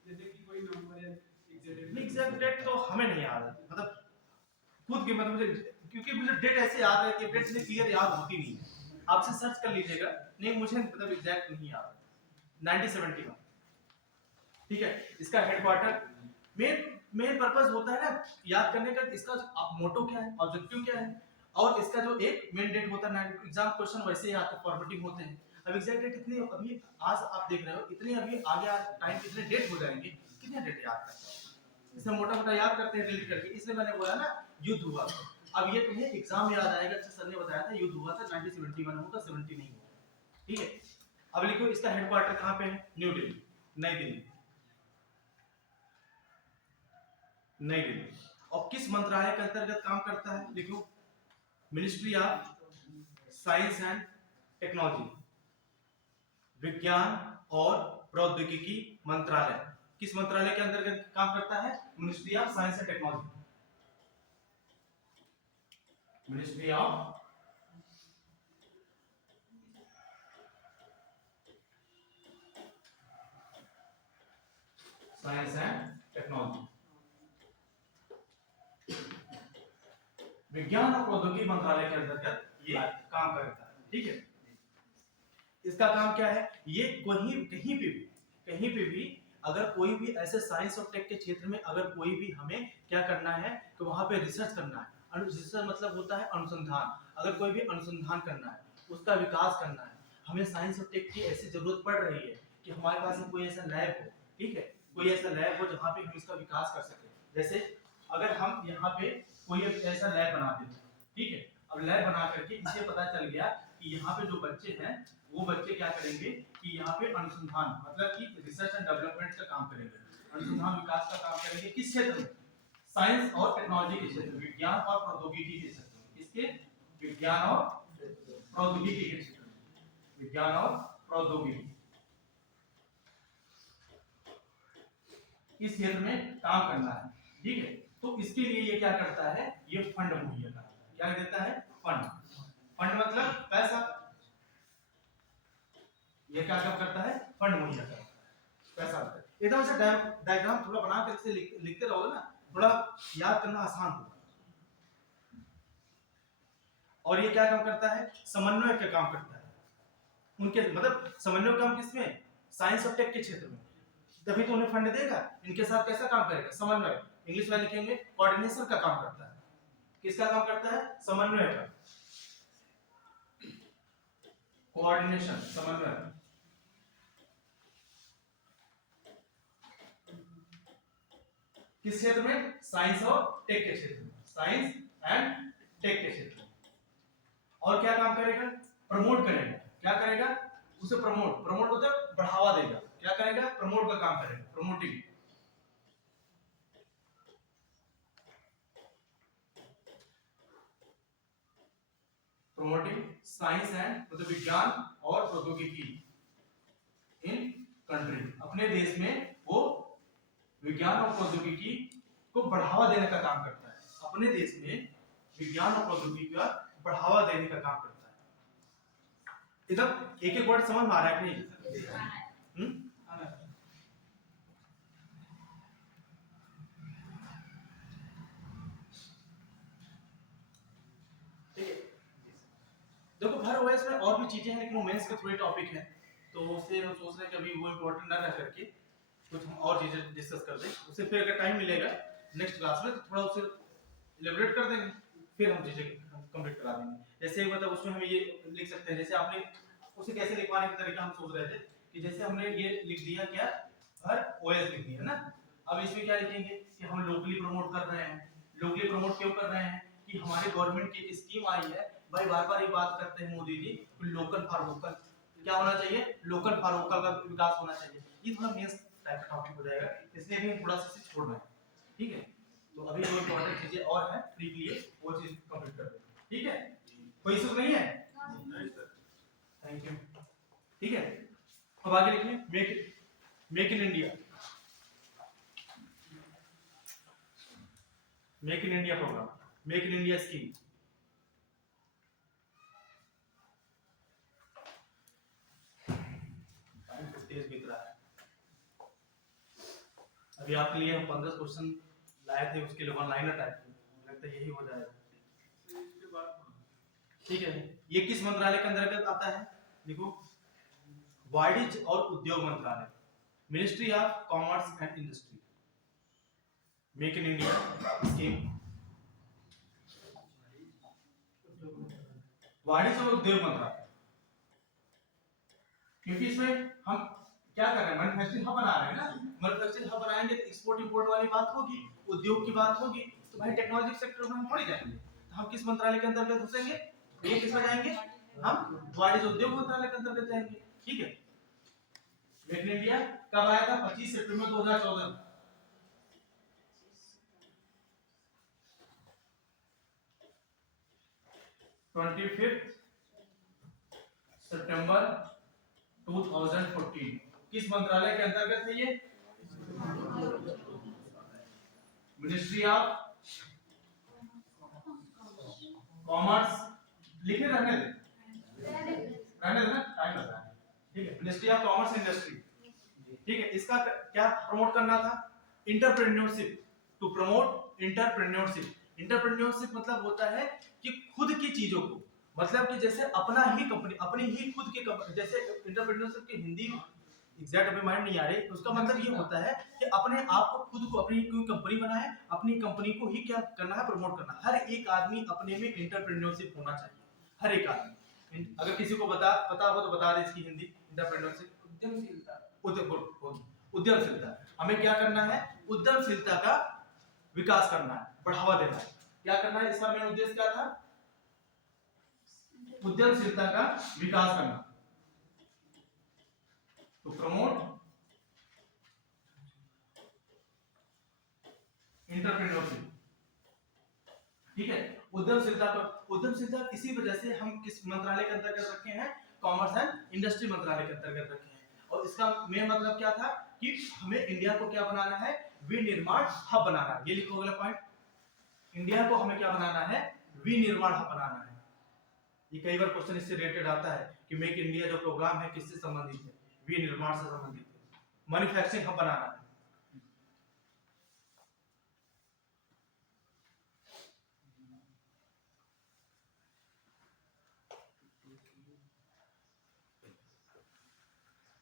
जैसे कि कोई नंबर है एग्जैक्ट डेट तो हमें नहीं याद है, मतलब खुद की, मतलब मुझे, क्योंकि मुझे डेट ऐसे याद है कि डेट से क्लियर याद होती नहीं है, आपसे सर्च कर लीजिएगा, नहीं मुझे मतलब एग्जैक्ट नहीं याद। 1971, ठीक है, इसका हेडक्वार्टर, मेन पर्पस होता है ना याद करने का, इसका मोटो क्या है, ऑब्जेक्टिव क्या है, और इसका जो एक मेन डेट होता है, एग्जाम क्वेश्चन वैसे ही आते हैं, फॉर्मेटिंग होते हैं। अब एग्जैक्ट डेट इतनी, अभी आज आप देख रहे हो इतने, अभी आगे टाइम कितने डेट हो जाएंगे, कितने डेट याद करते हैं, इसमें मोटा मोटा याद करते हैं डिलीट करके, इसलिए मैंने बोला ना युद्ध हुआ। अब ये तुम्हें एग्जाम याद आएगा, अच्छा सर ने बताया था युद्ध हुआ था 1971 होगा, 70 नहीं हुआ, ठीक है। अब लिखो इसका हेडक्वार्टर कहाँ पे है, न्यू दिल्ली, नई दिल्ली, नई दिल्ली। और किस मंत्रालय के अंतर्गत काम करता है, देखो, ministry of science and technology, विज्ञान और प्रौद्योगिकी मंत्रालय, किस मंत्रालय के अंतर्गत काम करता है, ministry of science and technology, ministry of science and technology, विज्ञान और प्रौद्योगिकी मंत्रालय के अंतर्गत ये काम करता है, ठीक है। इसका काम क्या है, ये कहीं पे भी अगर कोई भी ऐसे साइंस और टेक के क्षेत्र में अगर कोई भी हमें क्या करना है कि वहां पे रिसर्च करना है, रिसर्च मतलब होता है अनुसंधान, अगर कोई भी अनुसंधान करना है, उसका विकास करना है, हमें साइंस और टेक की ऐसी जरूरत पड़ रही है कि हमारे पास कोई ऐसा लैब हो, ठीक है, कोई ऐसा लैब हो जहाँ पे हम इसका विकास कर सके। जैसे अगर हम यहाँ पे कोई ऐसा लैब बना देते, ठीक है, अब लैब बना करके इसे पता चल गया कि यहाँ पे जो बच्चे हैं वो बच्चे क्या करेंगे कि यहाँ पे अनुसंधान मतलब कि रिसर्च एंड डेवलपमेंट का काम करेंगे, अनुसंधान विकास का काम करेंगे, किस क्षेत्र में, साइंस और टेक्नोलॉजी के क्षेत्र, विज्ञान और प्रौद्योगिकी के क्षेत्र में, इसके विज्ञान और प्रौद्योगिकी के क्षेत्र में, विज्ञान और प्रौद्योगिकी इस क्षेत्र में काम करना है, ठीक है। तो इसके लिए ये क्या करता है, ये फंड मुहैया करता है, क्या देता है, फंड, फंड मतलब पैसा, ये क्या काम करता है, फंड मुहैया करता है, पैसा देता है। एकदम से डायग्राम थोड़ा बना करके लिखते रहोगे ना, थोड़ा याद करना आसान होगा। और ये क्या काम करता है, समन्वय का काम करता है, उनके मतलब समन्वय काम किसमें, साइंस और टेक के क्षेत्र में, तभी तो उन्हें फंड देगा। इनके साथ कैसा काम करेगा? समन्वय। इंग्लिश में लिखेंगे कोऑर्डिनेशन का काम करता है। किसका काम करता है? समन्वय का। कोऑर्डिनेशन, समन्वय। किस क्षेत्र में? साइंस और टेक के क्षेत्र में, साइंस एंड टेक के क्षेत्र में। और क्या काम करेगा? प्रमोट करेगा। क्या करेगा? उसे प्रमोट, प्रमोट मतलब बढ़ावा देगा। क्या करेगा? प्रमोट का काम करेगा, प्रमोटिंग। प्रमोटिंग साइंस एंड मतलब विज्ञान और प्रौद्योगिकी इन कंट्री, अपने देश में वो विज्ञान और प्रौद्योगिकी को बढ़ावा देने का काम करता है। अपने देश में विज्ञान और प्रौद्योगिकी का बढ़ावा देने का काम करता है। इधर एक एक वर्ड समझ में आ रहा है कि नहीं? देखो भर ओएस में और भी चीजें हैं, लेकिन वो मेंस का थोड़ी टॉपिक है, तो उससे हम सोच रहे हैं कि अभी वो इम्पोर्टेंट ना रह करके कुछ हम और चीजें डिस्कस कर दें। उससे फिर अगर टाइम मिलेगा नेक्स्ट क्लास में तो थोड़ा उसे इलेबोरेट कर देंगे, फिर हम चीजें कंप्लीट करा देंगे। जैसे मतलब उसमें हम ये लिख सकते हैं, जैसे आपने उसे कैसे लिखवाने का तरीका हम सोच रहे थे कि जैसे हमने ये लिख दिया क्या, भर ओएस लिख दिया ना। अब इसमें क्या लिखेंगे कि हम लोकली प्रमोट कर रहे हैं। लोकली प्रमोट क्यों कर रहे हैं? कि हमारे गवर्नमेंट की स्कीम आई है, भाई बार बार ये बात करते हैं Modi ji, local for vocal. क्या होना चाहिए? लोकल फॉर वोकल का विकास होना चाहिए। ये थोड़ा मेंस टाइप का टॉपिक हो जाएगा, इसलिए भी थोड़ा सा इसे छोड़ना है। ठीक है, तो अभी जो इंपॉर्टेंट चीजें और हैं फ्री के लिए वो चीज कंप्लीट कर दें। ठीक है, कोई इशू नहीं है? Thank you. ठीक है, अब आगे लिखिए make in India. Make in India programme, make in India scheme. तेज बीत रहा है। अभी आपके लिए हम 15 क्वेश्चन लाए थे, उसके लिए ऑनलाइन टाइप लगता है यही हो जाएगा। इसके बाद ठीक है, ये किस मंत्रालय के अंतर्गत आता है? देखो, वाणिज्य और उद्योग मंत्रालय, ministry of commerce and industry. Make in India scheme वाणिज्य और उद्योग मंत्रालय, क्योंकि इसमें हम क्या कर रहे हैं? मैन्युफैक्चरिंग हब बना रहे हैं ना। मैन्युफैक्चरिंग हब बनाएंगे तो एक्सपोर्ट इंपोर्ट वाली बात होगी, उद्योग की बात होगी, तो भाई टेक्नोलॉजी सेक्टर में हम थोड़ी जाएंगे। तो हम किस मंत्रालय के अंतर्गत घुसेंगे? ये किसमें जाएंगे? हम वाणिज्य उद्योग मंत्रालय के अंतर्गत जाएंगे। ठीक है, मेक इन इंडिया कब आया था? 25 सितंबर 2014 में। 25 सितंबर 2014। किस मंत्रालय के अंतर्गत है ये? Ministry of commerce. लिखे रहने दे ना, टाइम लग रहा है। ठीक है, मिनिस्ट्री ऑफ कॉमर्स इंडस्ट्री। ठीक है, इसका क्या प्रमोट करना था? Entrepreneurship, to promote entrepreneurship. Entrepreneurship मतलब होता है कि खुद की चीजों को, मतलब कि जैसे अपना ही कंपनी, अपनी ही खुद की कंपनी। जैसे इंटरप्रेन्योरशिप की हिंदी एग्जैक्ट अभी माइंड नहीं आ रही, उसका मतलब ये होता है कि अपने आप को, खुद को, अपनी कोई कंपनी बनाए, अपनी कंपनी को ही क्या करना है? प्रमोट करना। हर एक आदमी अपने में इंटरप्रेन्योरशिप होना चाहिए, हर एक आदमी। अगर किसी को पता हो तो बता दे इसकी हिंदी। इंटरप्रेन्योरशिप उद्यमशीलता, उद्यमशीलता। हमें क्या करना है? उद्यमशीलता का विकास करना है, बढ़ावा देना है। क्या करना है? इसका मेन उद्देश्य क्या था? उद्यमशीलता का विकास करना, तो प्रमोट एंटरप्रेन्योरशिप। ठीक है, उद्यमशीलता पर, उद्यमशीलता इसी वजह से हम किस मंत्रालय के अंतर्गत रखे हैं? कॉमर्स एंड इंडस्ट्री मंत्रालय के अंतर्गत रखे हैं। और इसका मेन मतलब क्या था कि हमें इंडिया को क्या बनाना है? विनिर्माण हब बनाना है। ये लिखो अगला पॉइंट, इंडिया को हमें क्या बनाना है? विनिर्माण हब बनाना है। ये कई बार क्वेश्चन इससे रिलेटेड आता है कि मेक इंडिया जो प्रोग्राम है किससे संबंधित है? विनिर्माण से संबंधित है, मैन्युफैक्चरिंग हब बनाना है।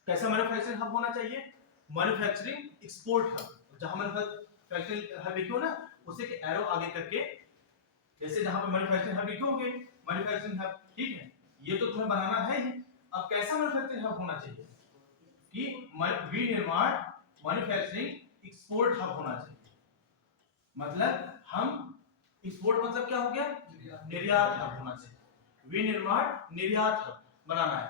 कैसा मैन्युफैक्चरिंग हब होना चाहिए? मैन्युफैक्चरिंग एक्सपोर्ट हब, जहां मैन्युफैक्चरिंग हब लिखे हो ना, उसे के एरो आगे करके, जैसे जहां पे मैन्युफैक्चरिंग हब लिखे होंगे, मैन्युफैक्चरिंग हब, ठीक है, ये तो तुम्हें बनाना है ही। अब कैसा मैन्युफैक्चरिंग हब होना चाहिए कि विनिर्माण मैन्युफैक्चरिंग एक्सपोर्ट हब होना चाहिए। मतलब हम एक्सपोर्ट मतलब क्या हो गया, निर्यात हब होना चाहिए। विनिर्माण निर्यात हब बनाना है।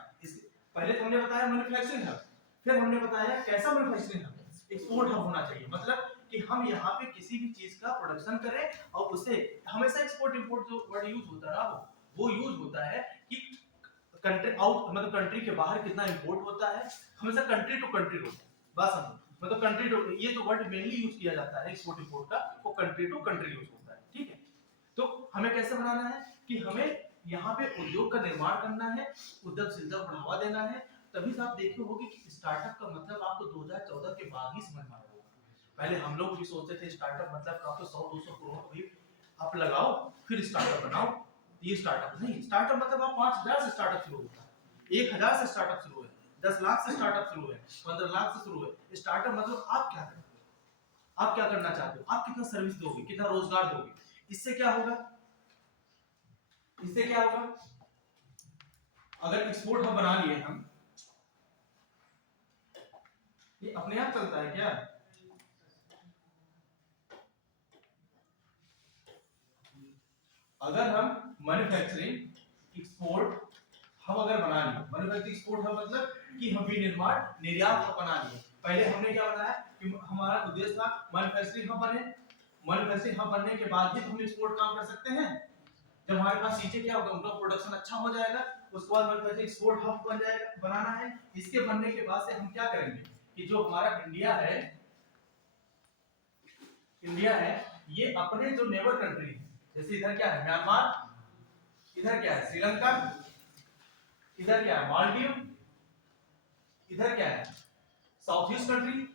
पहले तो हमने बताया मैन्युफैक्चरिंग हब, फिर हमने बताया कैसा मैन्युफैक्चरिंग हब, एक्सपोर्ट हब होना चाहिए। मतलब कि हम यहाँ पे किसी भी चीज का प्रोडक्शन करें और उसे, हमेशा एक्सपोर्ट इंपोर्ट जो वर्ड यूज होता है ना, वो यूज होता है कि कंट्री आउट, मतलब कंट्री के बाहर कितना इंपोर्ट होता है, हमेशा कंट्री टू कंट्री होता है। बात समझो, मतलब कंट्री टू, ये जो वर्ड मेनली यूज किया जाता है एक्सपोर्ट इंपोर्ट का, वो कंट्री टू कंट्री यूज होता है, ठीक है। तो हमें कैसे बनाना है कि हमें यहाँ पे उद्योग का निर्माण करना है, उद्यमशीलता को बढ़ावा देना है। तभी से आप देखे होंगे कि स्टार्टअप का मतलब आपको 2014 के बाद ही समझ में आया होगा। पहले हम लोग भी सोचते थे स्टार्टअप मतलब का तो 100-200 करोड़ भी आप लगाओ फिर स्टार्टअप बनाओ, ये स्टार्टअप नहीं। स्टार्टअप मतलब आप 5000 से स्टार्टअप शुरू होता है, 1000 से स्टार्टअप शुरू है, 10 लाख से स्टार्टअप शुरू है, 15 लाख से शुरू है। स्टार्टअप मतलब आप क्या करते हो, आप क्या करना चाहते हो, आप कितना सर्विस दोगे, कितना रोजगार दोगे। इससे क्या होगा, इससे क्या होगा, अगर एक्सपोर्ट हम बना लिए हम, ये अपने आप चलता है क्या, अगर हम मैन्युफैक्चरिंग एक्सपोर्ट हम अगर बना लिए, मैन्युफैक्चरिंग एक्सपोर्ट हम मतलब कि हम विनिर्माण निर्यात हब बना लिए। पहले हमने क्या बनाया कि हमारा उद्देश्य था मैन्युफैक्चरिंग हब बने, मैन्युफैक्चरिंग हब बनने के बाद ही हम एक्सपोर्ट काम कर सकते हैं। जब हमारे पास चीजें क्या होगा, उनका प्रोडक्शन अच्छा हो जाएगा, उसके बाद मैन्युफैक्चरिंग एक्सपोर्ट हब बन जाएगा, बनाना है। इसके बनने के बाद से हम क्या करेंगे कि जो हमारा इंडिया है, इंडिया है, ये अपने जो नेबर कंट्री है, जैसे इधर क्या है म्यांमार, इधर क्या है श्रीलंका, इधर क्या है मालदीव, इधर क्या है साउथ ईस्ट कंट्री,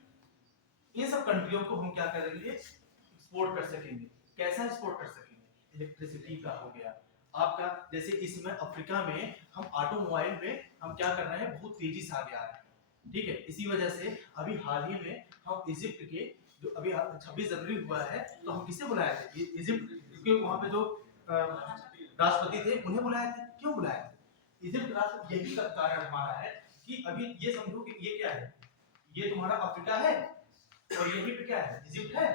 इन सब कंट्रियों को हम क्या करेंगे, एक्सपोर्ट कर सकेंगे। कैसा एक्सपोर्ट कर सकेंगे, इलेक्ट्रिसिटी का हो गया आपका, जैसे इसमें अफ्रीका में हम ऑटोमोबाइल में हम क्या कर रहे हैं, बहुत तेजी से आगे आ रहे हैं, ठीक है। इसी वजह से अभी हाल ही में हम इजिप्ट के जो अभी 26 जनवरी हुआ है, तो हम किसे बुलाए थे, इजिप्ट, क्योंकि वहां पे जो राष्ट्रपति थे उन्हें बुलाए थे। क्यों बुलाए थे इजिप्ट राष्ट्र, यही का कारण हमारा है कि अभी ये समझो कि ये क्या है, ये तुम्हारा अफ्रीका है और यही पे क्या है इजिप्ट है,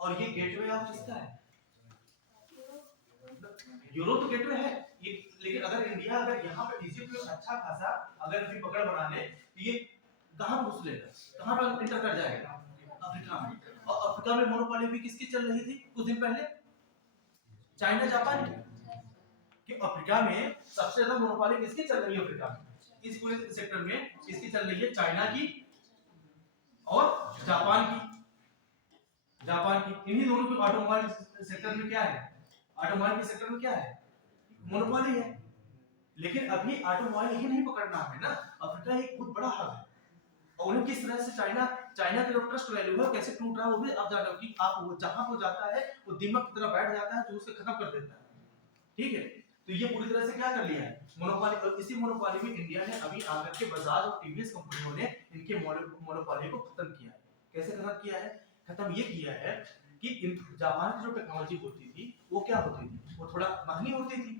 और ये गेटवे ऑफ किसका है, यूरोप तो गेटवे है ये। लेकिन अगर इंडिया अगर यहाँ पे इजिप्ट में अच्छा खासा अगर अभी पकड़ बना ले, तो ये कहाँ घुस लेगा, कहाँ पर इंटर कर जाएगा, अफ्रीका में। और अफ्रीका में मोनोपोली भी किसकी चल रही थी कुछ दिन पहले, चाइना जापान की। कि अफ्रीका में सबसे ज्यादा मोनोपोली किसकी चल रही है, अफ्रीका में इस पूरे सेक्टर में किसकी चल रही है, चाइना की और जापान की, जापान की। इन्हीं दोनों की ऑटोमोबाइल सेक्टर में क्या है, ऑटोमोबाइल के सेक्टर में क्या है, मोनोपोली है। लेकिन अभी ऑटोमोबाइल ही नहीं पकड़ना है ना, अफ्रीका एक बहुत बड़ा हब है, और उन्हें किस तरह से चाइना का जो ट्रस्ट वैल्यू है कैसे टूट रहा है, वो भी आप जान रहे हो कि आप वो जहां वो जाता है वो दीमक की तरह बैठ जाता है जो उसे खत्म कर देता है, ठीक है। तो ये पूरी तरह से क्या कर लिया है मोनोपोली, और इसी मोनोपोली में इंडिया ने अभी आकर के बजाज और टीवीएस कंपनियों ने इनके मोनोपोली को खत्म किया है। कैसे खत्म किया है, खत्म ये किया है कि जापान की जो टेक्नोलॉजी होती थी वो क्या होती थी, वो थोड़ा महंगी होती थी,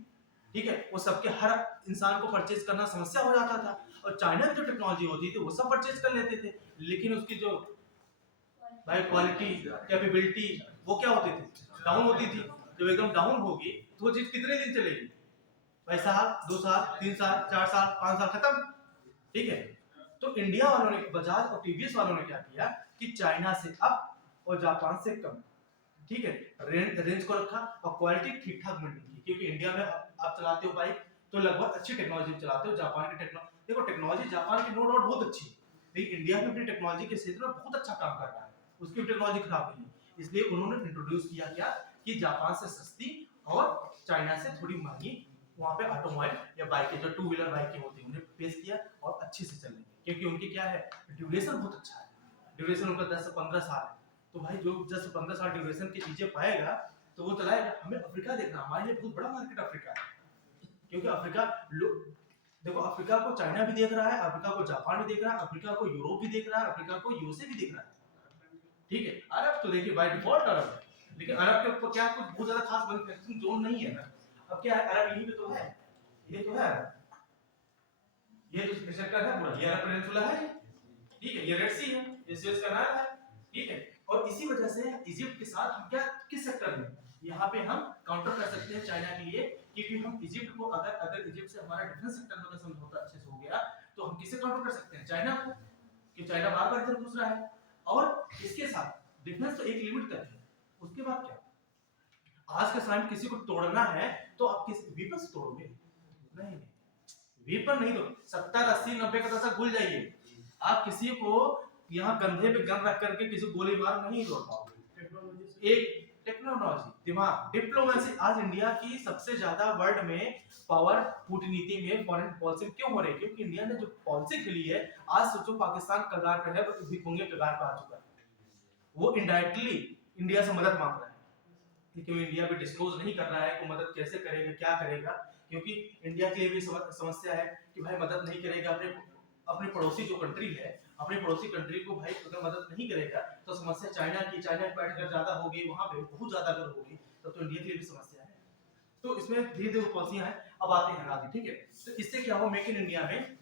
ठीक है, वो सबके हर इंसान को परचेज करना समस्या हो जाता था। और चाइना की जो टेक्नोलॉजी होती थी वो सब परचेज कर लेते थे, लेकिन उसकी जो भाई क्वालिटी कैपेबिलिटी वो क्या होती थी, डाउन होती थी। जब एकदम डाउन होगी तो वो चीज कितने दिन चलेगी भाई, साल 2 साल 3 साल 4 साल 5 साल खत्म, ठीक है। तो इंडिया वालों ने, बजाज और टीवीएस वालों ने क्या किया कि चाइना से अप और जापान से कम, ठीक है, रेंज को रखा और क्वालिटी ठीक ठाक मेंटेन की। क्योंकि इंडिया में आप चलाते हो बाइक तो लगभग अच्छी टेक्नोलॉजी चलाते हो, जापान की टेक्नोलॉजी, देखो टेक्नोलॉजी जापान की नो डाउट बहुत अच्छी है, लेकिन इंडिया भी अपनी टेक्नोलॉजी के क्षेत्र में बहुत अच्छा काम कर रहा है, उसकी टेक्नोलॉजी खराब नहीं है। इसलिए उन्होंने इंट्रोड्यूस किया क्या कि जापान से सस्ती और चाइना से थोड़ी महंगी वहां पे ऑटोमोबाइल या बाइकें जो 2 व्हीलर बाइकें होती हैं उन्हें पेश किया और अच्छे से चल रही है, क्योंकि उनकी क्या है ड्यूरेशन बहुत अच्छा है, ड्यूरेशन उनका 10 से 15 साल है। तो भाई जो 10 से 15 साल ड्यूरेशन की चीजें पाएगा तो वो चलाएगा। हमें अफ्रीका देखना, हमारे लिए बहुत बड़ा मार्केट अफ्रीका है, क्योंकि अफ्रीका देखो अफ्रीका को चाइना भी देख रहा है, अफ्रीका को जापान भी देख रहा है, अफ्रीका को यूरोप भी देख रहा है, अफ्रीका को यूएसए भी देख रहा है। ठीक है, अरब तो देखिए बाय डिफॉल्ट अरब है, लेकिन अरब के ऊपर क्या कुछ बहुत ज्यादा खास मैन्युफैक्चरिंग जोन नहीं है ना। अब क्या है, अरब यहीं पे तो है, ये तो है अरब, ये जो सेक्टर है पूरा ये अरब पेनिनसुला है, ठीक है, ये रेड सी है, ये सुएज कनाल है, ठीक है। और इसी वजह से इजिप्ट के साथ हम क्या किस सेक्टर में यहाँ पे हम काउंटर कर सकते हैं चाइना के लिए, क्योंकि हम इजिप्ट को अगर अगर इजिप्ट से हमारा डिफेंस सेक्टर में समझौता अच्छे से हो गया तो हम किसे काउंटर कर सकते हैं, चाइना को, कि चाइना बार-बार इधर घुस रहा है। और इसके साथ डिफेंस तो एक लिमिट तक है, उसके बाद क्या, आज के समय में किसी को तोड़ना है तो आप किस वेपन से तोड़ोगे, नहीं वेपन नहीं, तो 70 80 90 का दशक भूल जाइए, आप किसी को यहाँ कंधे पे गन रख करके किसी गोली मार नहीं तोड़ पाओगे। एक टेक्नोलॉजी, दिमाग, डिप्लोमेसी, आज इंडिया की सबसे ज्यादा वर्ल्ड में पावर कूटनीति में फॉरेन पॉलिसी क्यों हो रही है, क्योंकि इंडिया ने जो पॉलिसी खेली है, आज सोचो पाकिस्तान कगार पे है, भिखमंगे कगार पे आ चुका है, वो इनडायरेक्टली इंडिया से मदद मांग रहा है, लेकिन इंडिया भी डिस्क्लोज नहीं कर रहा है कि मदद कैसे करेगा क्या करेगा, क्योंकि इंडिया के लिए भी समस्या है कि भाई मदद नहीं करेगा, अपने पड़ोसी जो कंट्री है, अपने पड़ोसी कंट्री को भाई अगर मदद नहीं करेगा तो समस्या चाइना की, चाइना की अगर ज्यादा होगी वहां पे बहुत ज्यादा अगर होगी तो इंडिया के लिए भी समस्या है। तो इसमें धीरे धीरे पॉलिसियां हैं, अब आते हैं आगे, ठीक है। तो इससे क्या हो, मेक इन इंडिया में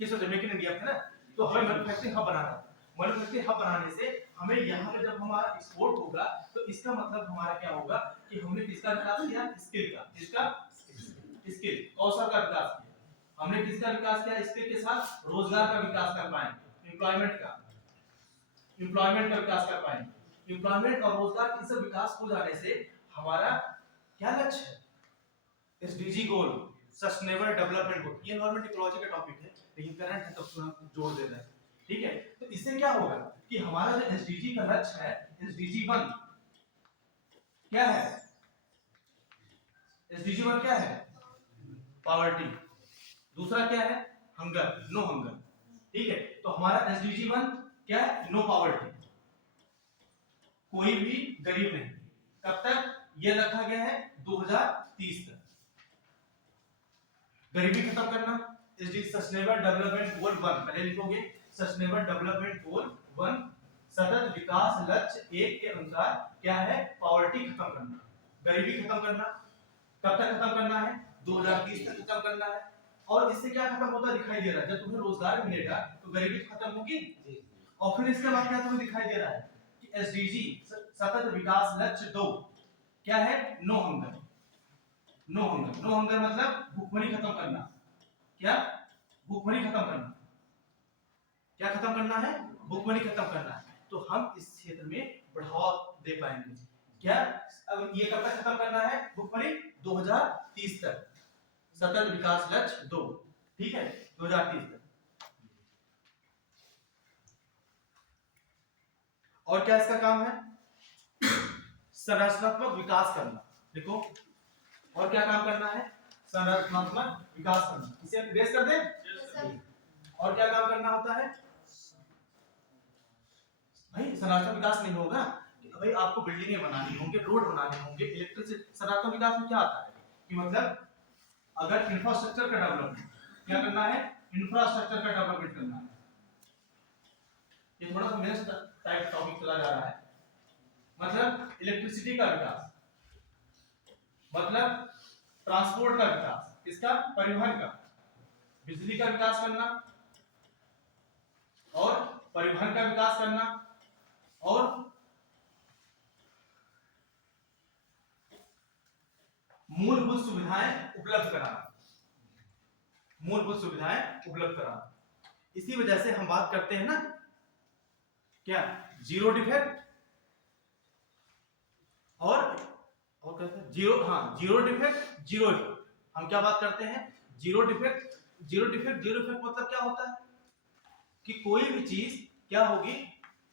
किस वजह मेक इन इंडिया है ना, तो हमें मैन्युफैक्चरिंग हब बनाना है, मैन्युफैक्चरिंग हब बनाने से हमें यहाँ पे जब हमारा एक्सपोर्ट होगा तो इसका मतलब हमारा क्या होगा कि हमने किसका विकास किया, स्किल का, किसका, स्किल, कौशल का विकास किया, हमने किसका विकास किया, स्किल के साथ रोजगार का विकास कर पाएंगे, एम्प्लॉयमेंट का विकास कर पाएंगे, एम्प्लॉयमेंट और रोजगार की सब विकास हो जाने से हमारा क्या लक्ष्य है, एसडीजी गोल, सस्टेनेबल डेवलपमेंट गोल, ये एनवायरमेंट इकोलॉजी का टॉपिक है लेकिन करंट है तो हम जोड़ दे रहे हैं, ठीक है। तो इससे क्या होगा कि हमारा जो एसडीजी का लक्ष्य है, एसडीजी 1 क्या है, एसडीजी 1 क्या है, पॉवर्टी, दूसरा क्या है, हंगर, नो हंगर, ठीक है। तो हमारा एसडीजी 1 क्या है, नो पॉवर्टी, कोई भी गरीब नहीं, कब तक ये रखा गया है, 2030 तक गरीबी खत्म करना, एसडीजी सस्टेनेबल डेवलपमेंट गोल 1, पहले लिखोगे सस्टेनेबल डेवलपमेंट गोल 1, सतत विकास लक्ष्य 1 के अनुसार क्या है, पॉवर्टी खत्म करना, गरीबी खत्म करना, कब तक खत्म करना है, 2030 तक खत्म करना है। और इससे क्या खत्म होता दिखाई दे रहा है, जब तुम्हें रोजगार मिलेगा तो गरीबी खत्म होगी, और फिर इसके बाद क्या तुम्हें दिखाई दे रहा है कि एसडीजी सतत विकास लक्ष्य 2 क्या है, no hunger, no hunger, no hunger मतलब भूखमरी खत्म करना, क्या, भूखमरी खत्म करना, क्या खत्म करना है, भूखमरी खत्म करना है। तो हम इस क्षेत्र में बढ़ावा दे पाएंगे, क्या, अब ये कब तक खत्म करना है, भूखमरी 2030 तक, सतत विकास लक्ष्य 2, ठीक है, 2030 तक। और क्या इसका काम है, संरचनात्मक विकास करना, देखो और क्या काम करना है, संरचनात्मक विकास करना, इसे बेस कर दें, और क्या काम करना होता है भाई, संरचनात्मक विकास नहीं होगा कि भाई आपको बिल्डिंगें बनानी होंगे, रोड बनाने होंगे, इलेक्ट्रिसिटी, संरचनात्मक विकास में क्या आता है कि मतलब अगर इंफ्रास्ट्रक्चर का डेवलपमेंट, क्या करना है, इंफ्रास्ट्रक्चर का डेवलपमेंट करना है, ये थोड़ा सा मेरे टाइप टॉपिक चला जा रहा है, मतलब इलेक्ट्रिसिटी का विकास, मतलब ट्रांसपोर्ट का विकास, किसका, परिवहन का, बिजली का विकास करना और परिवहन का विकास करना, और मूलभूत सुविधाएं उपलब्ध कराना, मूलभूत सुविधाएं उपलब्ध कराना। इसी वजह से हम बात करते हैं ना क्या, जीरो डिफेक्ट और कहते हैं जीरो, हाँ जीरो डिफेक्ट जीरो इफेक्ट, हम क्या बात करते हैं, zero defect zero defect zero effect मतलब क्या होता है कि कोई भी चीज क्या होगी,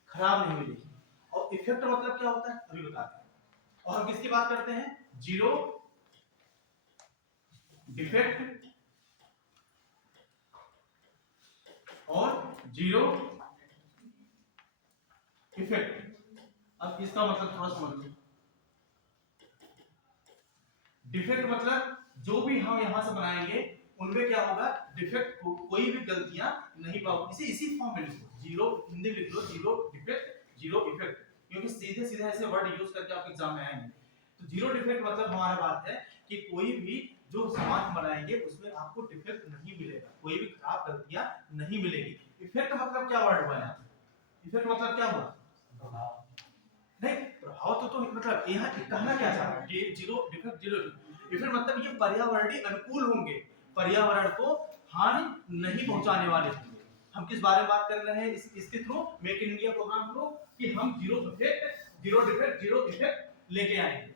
खराब नहीं मिलेगी, और इफेक्ट मतलब क्या होता है अभी बताते हैं। और हम किसकी बात करते हैं, जीरो डिफेक्ट और जीरो इफेक्ट। अब इसका मतलब थोड़ा समझ लो, डिफेक्ट मतलब जो भी हम यहां से बनाएंगे उनमें क्या होगा, डिफेक्ट कोई भी गलतियां नहीं पाओगे। इसी फॉर्म में लिखो, जीरो हिंदी में लिख लो, जीरो डिफेक्ट जीरो इफेक्ट, क्योंकि सीधे सीधे ऐसे वर्ड यूज करके आपके एग्जाम में आएंगे। तो जीरो डिफेक्ट मतलब हमारा बात है कि कोई भी जो सामान बनाएंगे उसमें आपको डिफेक्ट नहीं मिलेगा, कोई भी खराब गलतियां नहीं मिलेगी। इफेक्ट मतलब क्या वर्ड बना, इफेक्ट मतलब क्या हुआ, नहीं प्रभाव तो मतलब यहाँ कहना क्या चाह रहा है कि जीरो डिफेक्ट जीरो इफेक्ट मतलब ये पर्यावरणीय अनुकूल होंगे, पर्यावरण को हानि नहीं पहुंचाने वाले होंगे। हम किस बारे में बात कर रहे हैं इसके through, make in India program through, कि हम zero effect zero defect zero effect लेके आएंगे,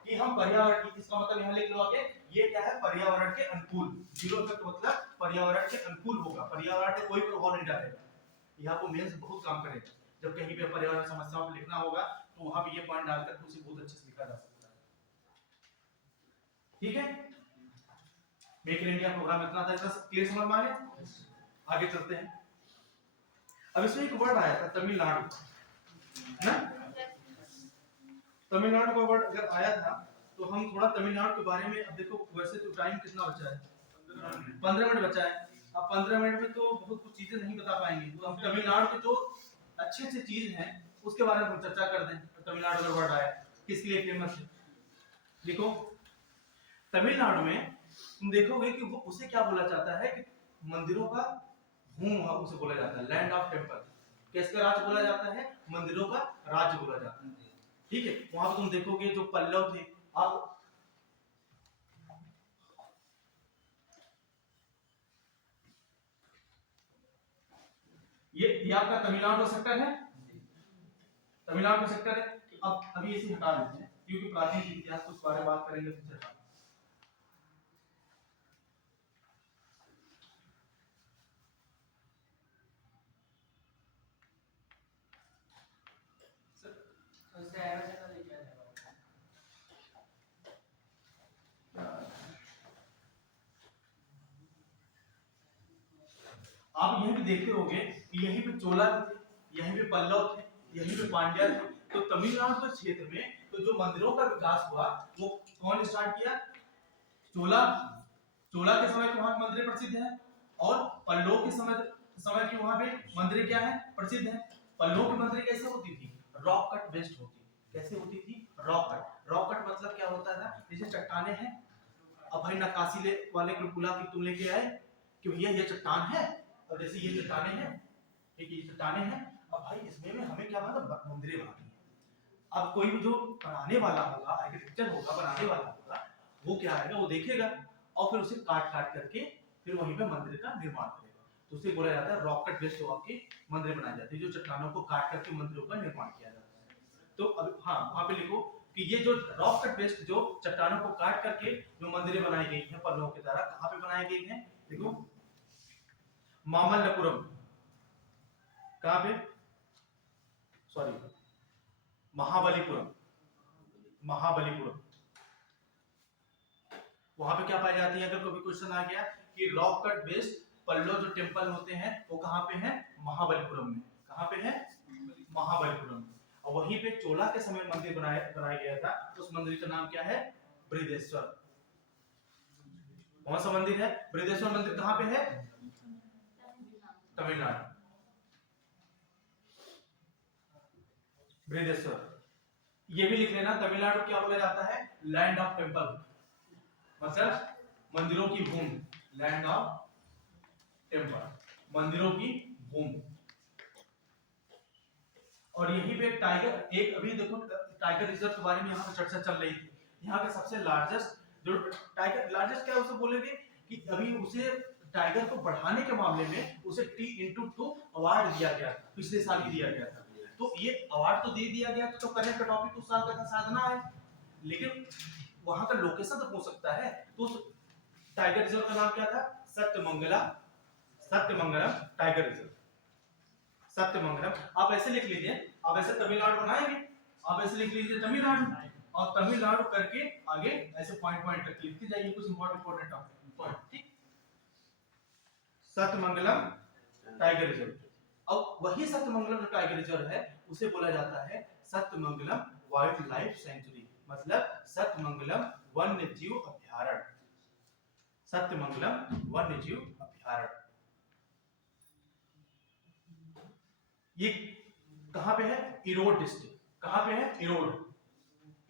कि हम पर्यावरण की, इसका मतलब यहाँ लिख लो आगे, ये क्या है, पर्यावरण के अनुकूल। जीरो इफेक्ट मतलब पर्यावरण के अनुकूल होगा, पर्यावरण पे कोई प्रभाव नहीं डालेगा। ये आपको मेंस बहुत काम करेगा, जब कहीं पे पर्यावरण समस्याओं पे लिखना होगा तो वहां पे ये पॉइंट डालकर उसे बहुत अच्छे से लिखा जा सकता है। ठीक है, मेक इन इंडिया प्रोग्राम इतना था, इसका क्लियर समझ में आ गया। आगे चलते हैं। अब इसमें एक वर्ड आया था तमिलनाडु ना, तमिलनाडु का वर्ड अगर आया था तो हम थोड़ा तमिलनाडु के बारे में, अब देखो वैसे तो टाइम कितना बचा है, 15 मिनट बचा है। अब 15 मिनट में तो बहुत कुछ चीजें नहीं बता पाएंगे, तो हम तमिलनाडु के जो अच्छे अच्छे चीज हैं उसके बारे में चर्चा कर दें। तो तमिलनाडु का वर्ड आया, किसके लिए फेमस है, देखो तमिलनाडु में तुम देखोगे कि वो उसे क्या बोला जाता है, कि मंदिरों का भूमि उसे बोला जाता है, लैंड ऑफ टेम्पल। किसका राज्य बोला जाता है, मंदिरों का राज्य बोला जाता है। ठीक है, वहां पर तुम देखोगे जो पल्लव थे, आप ये आपका तमिलनाडु का सेक्टर है, तमिलनाडु का सेक्टर है। अब अभी इसे हटा देते हैं क्योंकि प्राचीन इतिहास को इस बारे में बात करेंगे तो चलेगा। आप यहीं भी देखते होंगे कि यहीं पे चोला थे, यहीं पे पल्लव थे, यहीं पे पांड्या थे। तो तमिलनाडु के क्षेत्र में तो जो मंदिरों का विकास हुआ वो कौन स्टार्ट किया, चोला। चोला के समय के वहां मंदिर प्रसिद्ध है, और पल्लव के समय के वहां पे मंदिर क्या है, प्रसिद्ध है। पल्लव की मंदिर कैसे होती थी, रॉक कट बेस्ड होती, कैसे होती थी, रॉक कट। रॉक कट मतलब क्या होता था, जैसे चट्टाने हैं, अब भाई नक्काशी वाले को बुला के तुम लेके आए कि भैया ये चट्टान है, और जैसे ये चट्टाने हैं, ठीक है, ये चट्टाने हैं, अब भाई इसमें में हमें क्या मतलब मंदिरें बनानी है। अब कोई भी जो बनाने वाला होगा, आर्किटेक्चर होगा, बनाने वाला होगा, वो क्या आएगा, वो देखेगा और फिर उसे काट काट करके फिर वहीं पे मंदिर का निर्माण करेगा। तो उसे बोला जाता है रॉक कट बेस्ड होकर के मंदिर बनाए जाते हैं, जो चट्टानों को काट करके मंदिरों का निर्माण किया जाता है। तो अब हाँ वहां पे लिखो कि ये जो रॉक कट बेस्ड जो चट्टानों को काट करके जो मंदिरें बनाई गई हैं पल्लवों की तरह, कहां पे बनाई गई हैं, देखो मामल्लपुरम, कहां पे, सॉरी महाबलीपुरम, महाबलीपुरम। वहां पे क्या पाई जाती है, अगर कभी क्वेश्चन आ गया कि रॉक कट बेस्ड पल्लव जो टेंपल होते हैं वो कहां पे हैं, महाबलीपुरम में। कहां पे है, महाबलीपुरम में। और वहीं पे चोला के समय मंदिर बनाया गया था, उस मंदिर का नाम क्या है, बृहदेश्वर। कौन सा मंदिर है, बृहदेश्वर मंदिर कहां पे है, तमिलनाडु, बृहदेश्वर। ये भी लिख लेना, तमिलनाडु क्या बोला जाता है, लैंड ऑफ टेंपल, मतलब मंदिरों की भूमि, लैंड ऑफ टेंपल, मंदिरों की भूमि। और यहीं पे टाइगर, एक अभी देखो टाइगर रिजर्व के बारे में यहाँ पे चर्चा चल रही थी। यहाँ का सबसे लार्जेस्ट जो टाइगर, लार्जेस्ट क्या उसे बोलेंगे कि अभी उसे टाइगर को बढ़ाने के मामले में उसे T/2 अवार्ड दिया गया था, पिछले साल ही दिया गया था। तो ये अवार्ड तो दे दिया गया, तो करंट का टॉपिक उस साल का साधना है, लेकिन वहां का लोकेशन तो हो सकता है। तो टाइगर रिजर्व का नाम क्या था, सत्यमंगला, सत्यमंगलम टाइगर रिजर्व, सत्यमंगलम। आप ऐसे लिख लीजिए, आप ऐसे तमिलनाडु बनाएंगे, आप ऐसे लिख लीजिए तमिलनाडु, और तमिलनाडु करके आगे ऐसे पॉइंट पॉइंट करके लिखते जाइए कुछ इंपॉर्टेंट पॉइंट, ठीक। Sathyamangalam tiger reserve. अब वही सत्यमंगलम जो टाइगर रिजर्व है उसे बोला जाता है सत्यमंगलम वाइल्ड लाइफ सेंचुरी, मतलब सत्यमंगलम वन्य जीव अभयारण्य। सत्यमंगलम वन्य जीव अभयारण्य। ये कहां पे है? इरोड डिस्ट्रिक्ट। कहां पे है?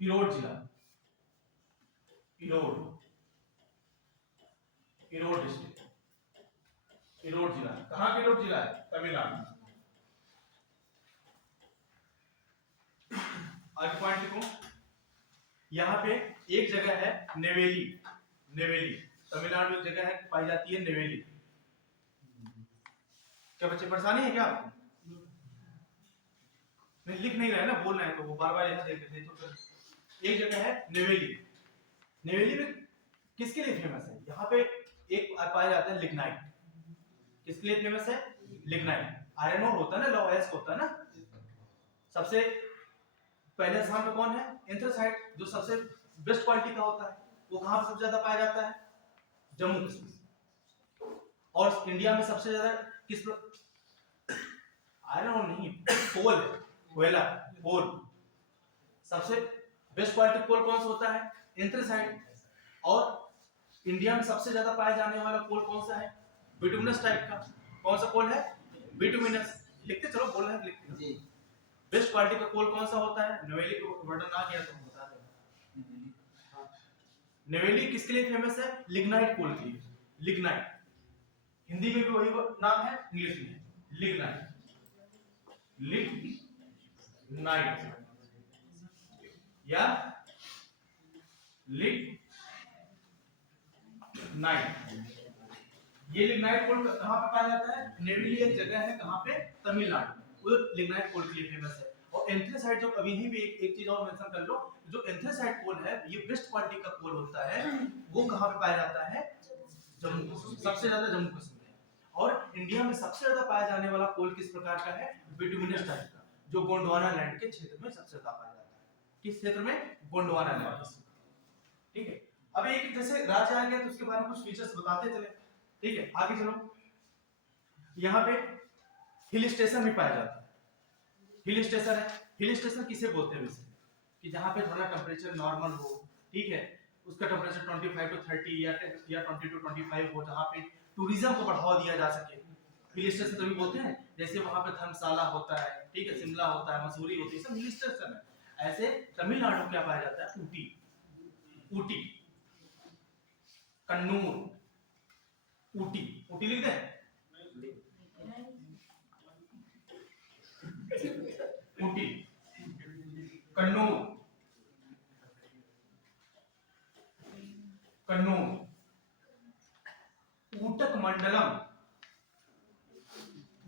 इरोड जिला। इरोड डिस्ट्रिक्ट, इरोड जिला। कहां का इरोड जिला है? तमिलनाडु। आगे पॉइंट लिखो। यहाँ पे एक जगह है नेवेली। तमिलनाडु में एक जगह है पाई जाती है नेवेली। क्या बच्चे परेशानी है क्या आपको? नहीं लिख नहीं रहे ना, बोल रहे हैं तो वो बार बार यहाँ देखते थे तो फिर। एक जगह है नेवेली। नेवेली में किसके लिए फेमस है? यहाँ पे एक पाया जाता है लिग्नाइट। किसके लिए फेमस है? लिग्नाइट। आयरन ओर होता है ना, लौह होता है ना। सबसे पहले स्थान पे कौन है? एंथ्रासाइट, जो सबसे बेस्ट क्वालिटी का होता है। वो कहां पर सबसे ज्यादा पाया जाता है? जम्मू कश्मीर। और इंडिया में सबसे ज्यादा किस आयरन ओर नहीं, कोल है, कोयला, कोल। सबसे बेस्ट क्वालिटी कोल कौन सा होता है? एंथ्रासाइट। और इंडिया में सबसे ज्यादा पाया जाने वाला कोल कौन सा है? बिटुमिनस टाइप का। कौन सा कोल है? बिटुमिनस। लिखते चलो, बोल रहे हैं लिखते जी। बेस्ट क्वालिटी का कोल कौन सा होता है? नवेली को वर्णन ना किया तो हम बता दें। नवेली किसके लिए फेमस है? लिग्नाइट कोल के लिए। लिग्नाइट हिंदी में भी वही नाम है, इंग्लिश में लिग्नाइट। लिग्नाइट या लिग्नाइट। ये लिग्नाइट कोल कहां पे पाया जाता है? नेवेली एक जगह है, कहां पे? तमिलनाडु। वो लिग्नाइट कोल के लिए फेमस है। और एंथ्रासाइट जो अभी भी एक चीज और मेंशन कर लो, जो एंथ्रासाइट कोल है ये बेस्ट क्वालिटी का कोल होता है। वो कहां पे पाया जाता है? जम्मू कश्मीर। सबसे ज्यादा जम्मू कश्मीर है। और इंडिया में सबसे ज्यादा पाया जाने वाला कोल किस प्रकार का है? बिटुमिनस टाइप का, जो गोंडवाना लैंड के क्षेत्र में सबसे ज्यादा पाया जाता है। किस क्षेत्र में? गोंडवाना लैंड। ठीक है। अब एक जैसे राज्य आ गया तो उसके बारे में कुछ फीचर्स बताते चले। ठीक है, आगे चलो। यहाँ पे हिल स्टेशन भी पाया जाता है। हिल स्टेशन है। हिल स्टेशन किसे बोलते हैं वैसे? कि जहाँ पे थोड़ा टेम्परेचर नॉर्मल हो, ठीक है, उसका टेम्परेचर 25 to 30 या 20 to 25 हो, जहाँ पे टूरिज्म को बढ़ावा दिया जा सके। हिल स्टेशन तभी बोलते हैं। जैसे वहाँ पे धर्मशाला होता है, ठीक है, शिमला होता है, मसूरी होती है, सब हिल स्टेशन है। ऐसे तमिलनाडु क्या पाया जाता है? ऊटी, कन्नूर, ऊटी लिख दें? ऊटी, कन्नूर, ऊटक मंडलम,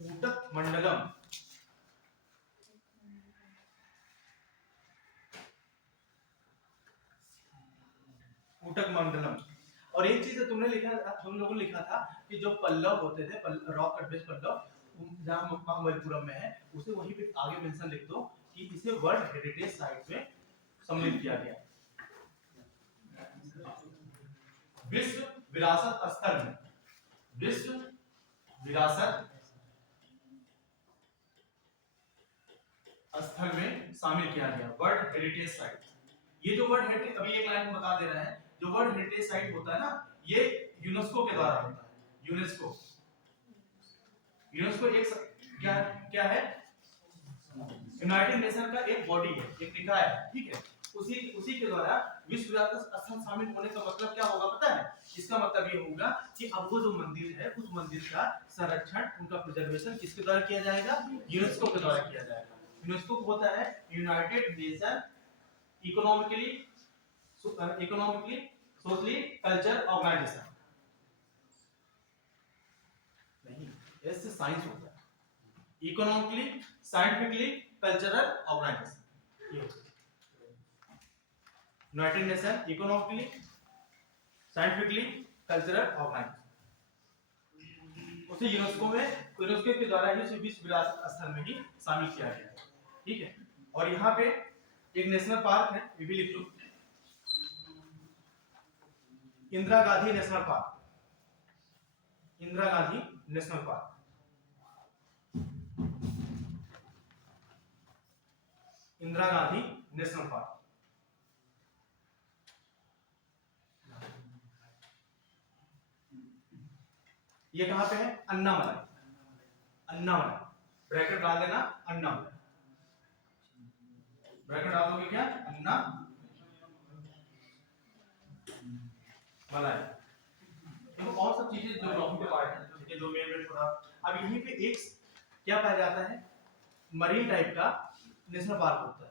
ऊटक मंडलम। और एक चीज तुमने लिखा था, तुम लोगों ने लिखा था कि जो पल्लव होते थे, रॉक कट बेस्ड पल्लव, जहां महाबलीपुरम में है, उसे वहीं पे आगे मेंशन लिख दो कि इसे वर्ल्ड हेरिटेज साइट में सम्मिलित किया गया। विश्व विरासत स्थल में, विश्व विरासत स्थल में शामिल किया गया, वर्ल्ड हेरिटेज साइट। ये जो वर्ल्ड हेरिटेज, अभी एक लाइन में बता दे रहे हैं, जो वर्ल्ड हेरिटेज साइट होता है ना, ये यूनेस्को के द्वारा होता है। यूनेस्को एक क्या है? यूनाइटेड नेशन का एक बॉडी है, एक निकाय है, ठीक है। उसी के द्वारा विश्व विरासत स्थल शामिल होने का मतलब क्या होगा पता है? इसका मतलब ये होगा कि अब वो जो मंदिर है, उस मंदिर का संरक्षण, उनका प्रिजर्वेशन किसके द्वारा किया जाएगा? यूनेस्को के द्वारा किया जाएगा। यूनेस्को होता है United Nation economically, socially culture organisation. नहीं, ऐसे साइंस होता है। Economically, scientifically, cultural organisation. ये United Nation economically, scientifically, cultural organisation. उसे यूनेस्को के द्वारा ही विश्व विरासत स्थल में ही शामिल किया गया है, ठीक है। और यहाँ पे एक नेशनल पार्क है, ये भी लिख लो, Indira Gandhi national park. Indira Gandhi national park, Indira Gandhi national park. ये कहाँ पे है? अन्नामलाई, अन्नामलाई, ब्रैकेट डाल देना, अन्नामलाई, ब्रैकेट डाल दोगे क्या? अन्ना मलाई। देखो और सब चीजें जो ज्योग्राफी के पार्ट है, ठीक है, जो मेन थोड़ा। अब यहीं पे एक क्या पाया जाता है? मरीन टाइप का नेशनल पार्क होता है।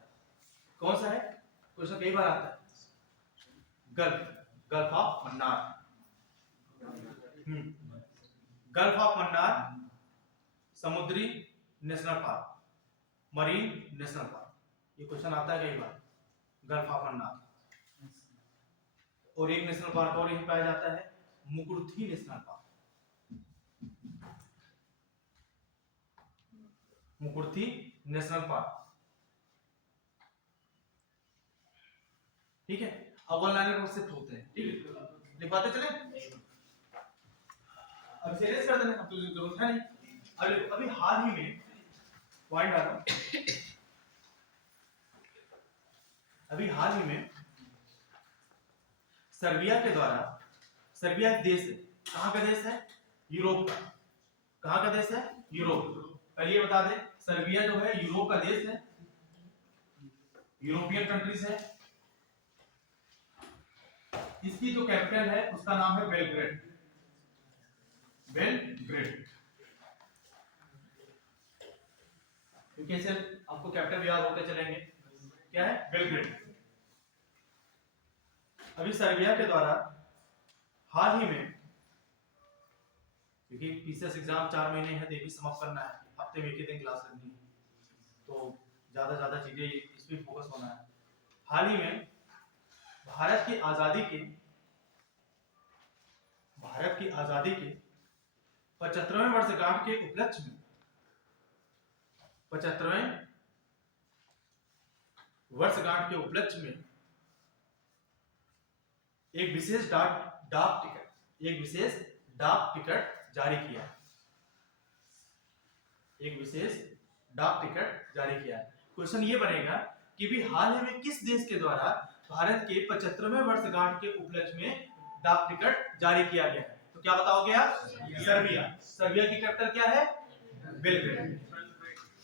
कौन सा है? क्वेश्चन कई बार आता है। Gulf of Mannar, Gulf of Mannar समुद्री national park, marine national park, ये क्वेश्चन आता है कई बार। Gulf of Mannar. और एक नेशनल पार्क और यहीं पाया जाता है, Mukurthi national park, Mukurthi national park, ठीक है। अब वन लाइनर कॉन्सेप्ट होते हैं, ठीक है, लिखवाते चले। अब सीरियस कर देना, अब तो जरूरत है नहीं। अभी हाल ही में पॉइंट आ रहा, अभी हाल ही में सर्बिया के द्वारा, सर्बिया एक देश है, कहाँ का देश है? यूरोप का। कहाँ का देश है? यूरोप। पहले ये बता दें, सर्बिया जो है यूरोप का देश है, यूरोपियन कंट्रीज है। इसकी जो कैपिटल है उसका नाम है बेलग्रेड, बेलग्रेड। क्योंकि सिर्फ आपको कैपिटल याद होते चलेंगे, क्या है? बेलग्रेड। अभी सर्बिया के द्वारा हाल ही में, क्योंकि पीसीएस एग्जाम 4 महीने है, देखिए समाप्त करना है, हफ्ते में एक ही दिन क्लास करनी है, तो ज्यादा चीजें इस पे फोकस होना है। हाल ही में भारत की आजादी के 75वें वर्षगांठ के उपलक्ष्य में, 75वें वर्षगांठ के उपलक्ष्य में एक विशेष डाक टिकट जारी किया, एक विशेष डाक टिकट जारी किया। क्वेश्चन ये बनेगा कि भी हाल ही में किस देश के द्वारा भारत के 75वें वर्षगांठ के उपलक्ष्य में डाक टिकट जारी किया गया है? तो क्या बताओगे आप? सर्बिया। सर्बिया की कैपिटल क्या है? बेलग्रेड,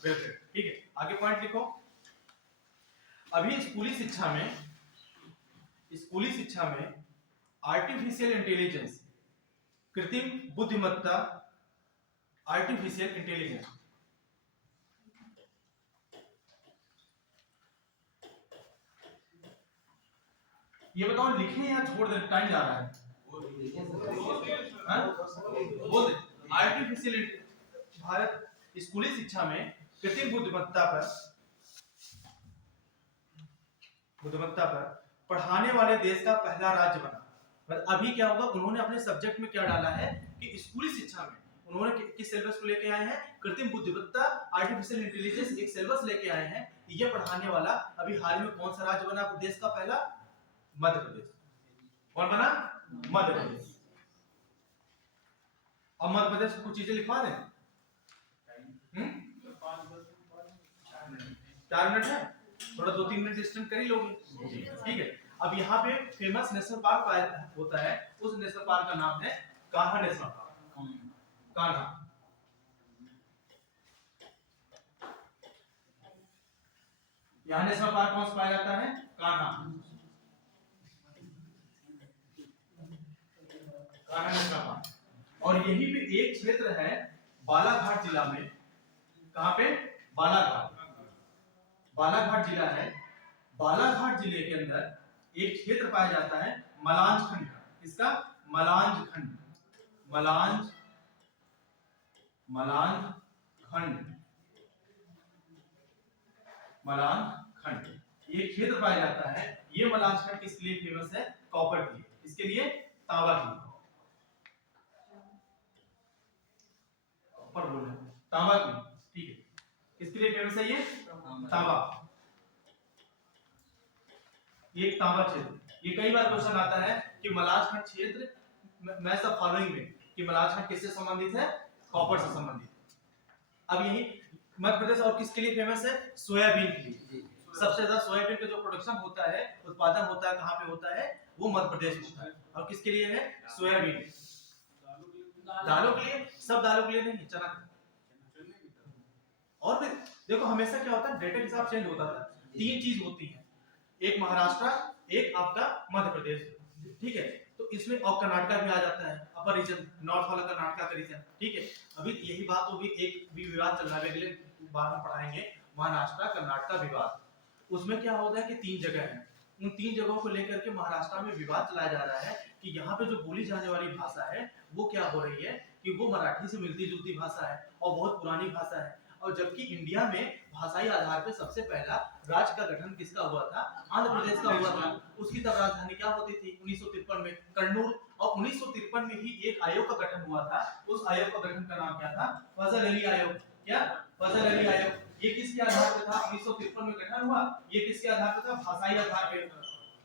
बेलग्रेड, ठीक है। आगे पॉइंट लिखो। अभी स्कूली शिक्षा में आर्टिफिशियल इंटेलिजेंस, कृत्रिम बुद्धिमत्ता, आर्टिफिशियल इंटेलिजेंस, ये बताओ लिखें या छोड़ दें? टाइम जा रहा है। बोल दे। आर्टिफिशियल, भारत स्कूली शिक्षा में कृत्रिम बुद्धिमत्ता पर पढ़ाने वाले देश का पहला राज्य बना। मतलब अभी क्या होगा, उन्होंने अपने सब्जेक्ट में क्या डाला है कि स्कूली शिक्षा में उन्होंने किस सिलेबस को लेके आए हैं? कृत्रिम बुद्धिमत्ता, आर्टिफिशियल इंटेलिजेंस, एक सिलेबस लेके आए हैं। ये पढ़ाने वाला अभी हाल में कौन सा राज्य बना देश का पहला? मध्य प्रदेश। कौन बना? मध्य प्रदेश। अब मध्य प्रदेश की कुछ चीजें लिखवा दें। 4 मिनट है, थोड़ा 2-3 मिनट डिस्टेंस कर ही लोगे, ठीक है। अब यहाँ पे फेमस नेशनल पार्क होता है, उस नेशनल पार्क का नाम है कान्हा नेशनल पार्क। कान्हा, यहाँ नेशनल पार्क कौन सा पाया जाता है? Kanha, Kanha national park. और यही पे एक क्षेत्र है बालाघाट जिला में। कहाँ पे? बालाघाट, बालाघाट जिला है। बालाघाट जिले के अंदर एक क्षेत्र पाया जाता है मलांज खंड का। किसका? मलांज खंड, मलांज खंड, मलांज खंड, ये क्षेत्र पाया जाता है। ये मलांज खंड किस लिए फेमस है? कॉपर के लिए। इसके लिए? तांबा के लिए। कॉपर बोल रहे हैं, तांबा के लिए, ठीक है। किसके लिए फेमस है ये? तांबा। ये तांबा क्षेत्र। ये कई बार क्वेश्चन आता है कि मलांज खंड क्षेत्र मैच द फॉलोइंग में, कि मलांज खंड किससे संबंधित है? कॉपर से संबंधित। अब यही मध्य प्रदेश और किसके लिए फेमस है? सोयाबीन के लिए। सबसे ज्यादा सोयाबीन का जो प्रोडक्शन होता है, उत्पादन होता है, कहाँ पे होता है? वो मध्य प्रदेश में होता है। और किसके लिए है? सोयाबीन। दालों के लिए, सब दालों के लिए नहीं, चना के लिए। और फिर देखो हमेशा क्या होता है, डेटा के हिसाब चेंज होता था। तीन चीज होती है, एक महाराष्ट्र, एक आपका मध्य प्रदेश, ठीक है। तो इसमें और कर्नाटका भी आ जाता है, अपर रीजन, नॉर्थ वाला कर्नाटका का रीजन, ठीक है। अभी यही बात होगी, एक भी विवाद चल रहा है, अगले बार हम पढ़ाएंगे महाराष्ट्र कर्नाटका विवाद। उसमें क्या होता है कि तीन जगह है, उन तीन जगहों को लेकर के महाराष्ट्र में विवाद चलाया जा रहा है कि यहाँ पे जो बोली जाने वाली भाषा है वो क्या हो रही है कि वो मराठी से मिलती जुलती भाषा है और बहुत पुरानी भाषा है। और जबकि इंडिया में भाषाई आधार पे सबसे पहला राज्य का गठन किसका हुआ था, आंध्र प्रदेश का हुआ था। उसकी तब राजधानी क्या होती थी 1953 में, कन्नूर। और 1953 में ही एक आयोग का गठन हुआ था, उस आयोग का गठन का नाम क्या था, फजल अली आयोग। क्या, फजल अली आयोग। ये किसके आधार पे था, 1953 में गठन हुआ, ये किसके आधार पे था, भाषाई आधार पे।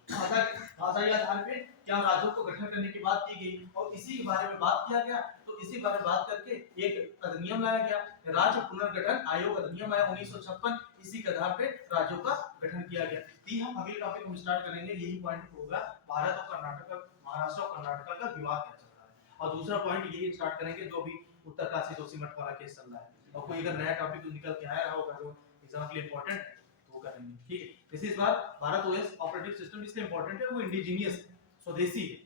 भाषाई आधार पे क्या राज्यों को गठन करने की बात की गई और इसी के बारे में बात किया गया। तो इसी बारे में बात करके एक अधिनियम लाया गया, राज्य पुनर्गठन आयोग अधिनियम आया 1956, इसी के आधार पे राज्यों का गठन किया गया। तो हम अगले टॉपिक हम स्टार्ट करेंगे, यही पॉइंट होगा भारत और कर्नाटक, महाराष्ट्र और कर्नाटक का विवाद क्या चल रहा है। और दूसरा पॉइंट यही स्टार्ट करेंगे जो अभी उत्तरकाशी जोशीमठ वाला केस चल रहा है, और कोई अगर नया टॉपिक निकल के आया होगा जो एग्जाम के लिए इंपॉर्टेंट है तो वो करेंगे, ठीक है। इस बार भारत ओएस ऑपरेटिंग सिस्टम इसलिए इंपॉर्टेंट है, वो इंडिजीनियस है, स्वदेशी है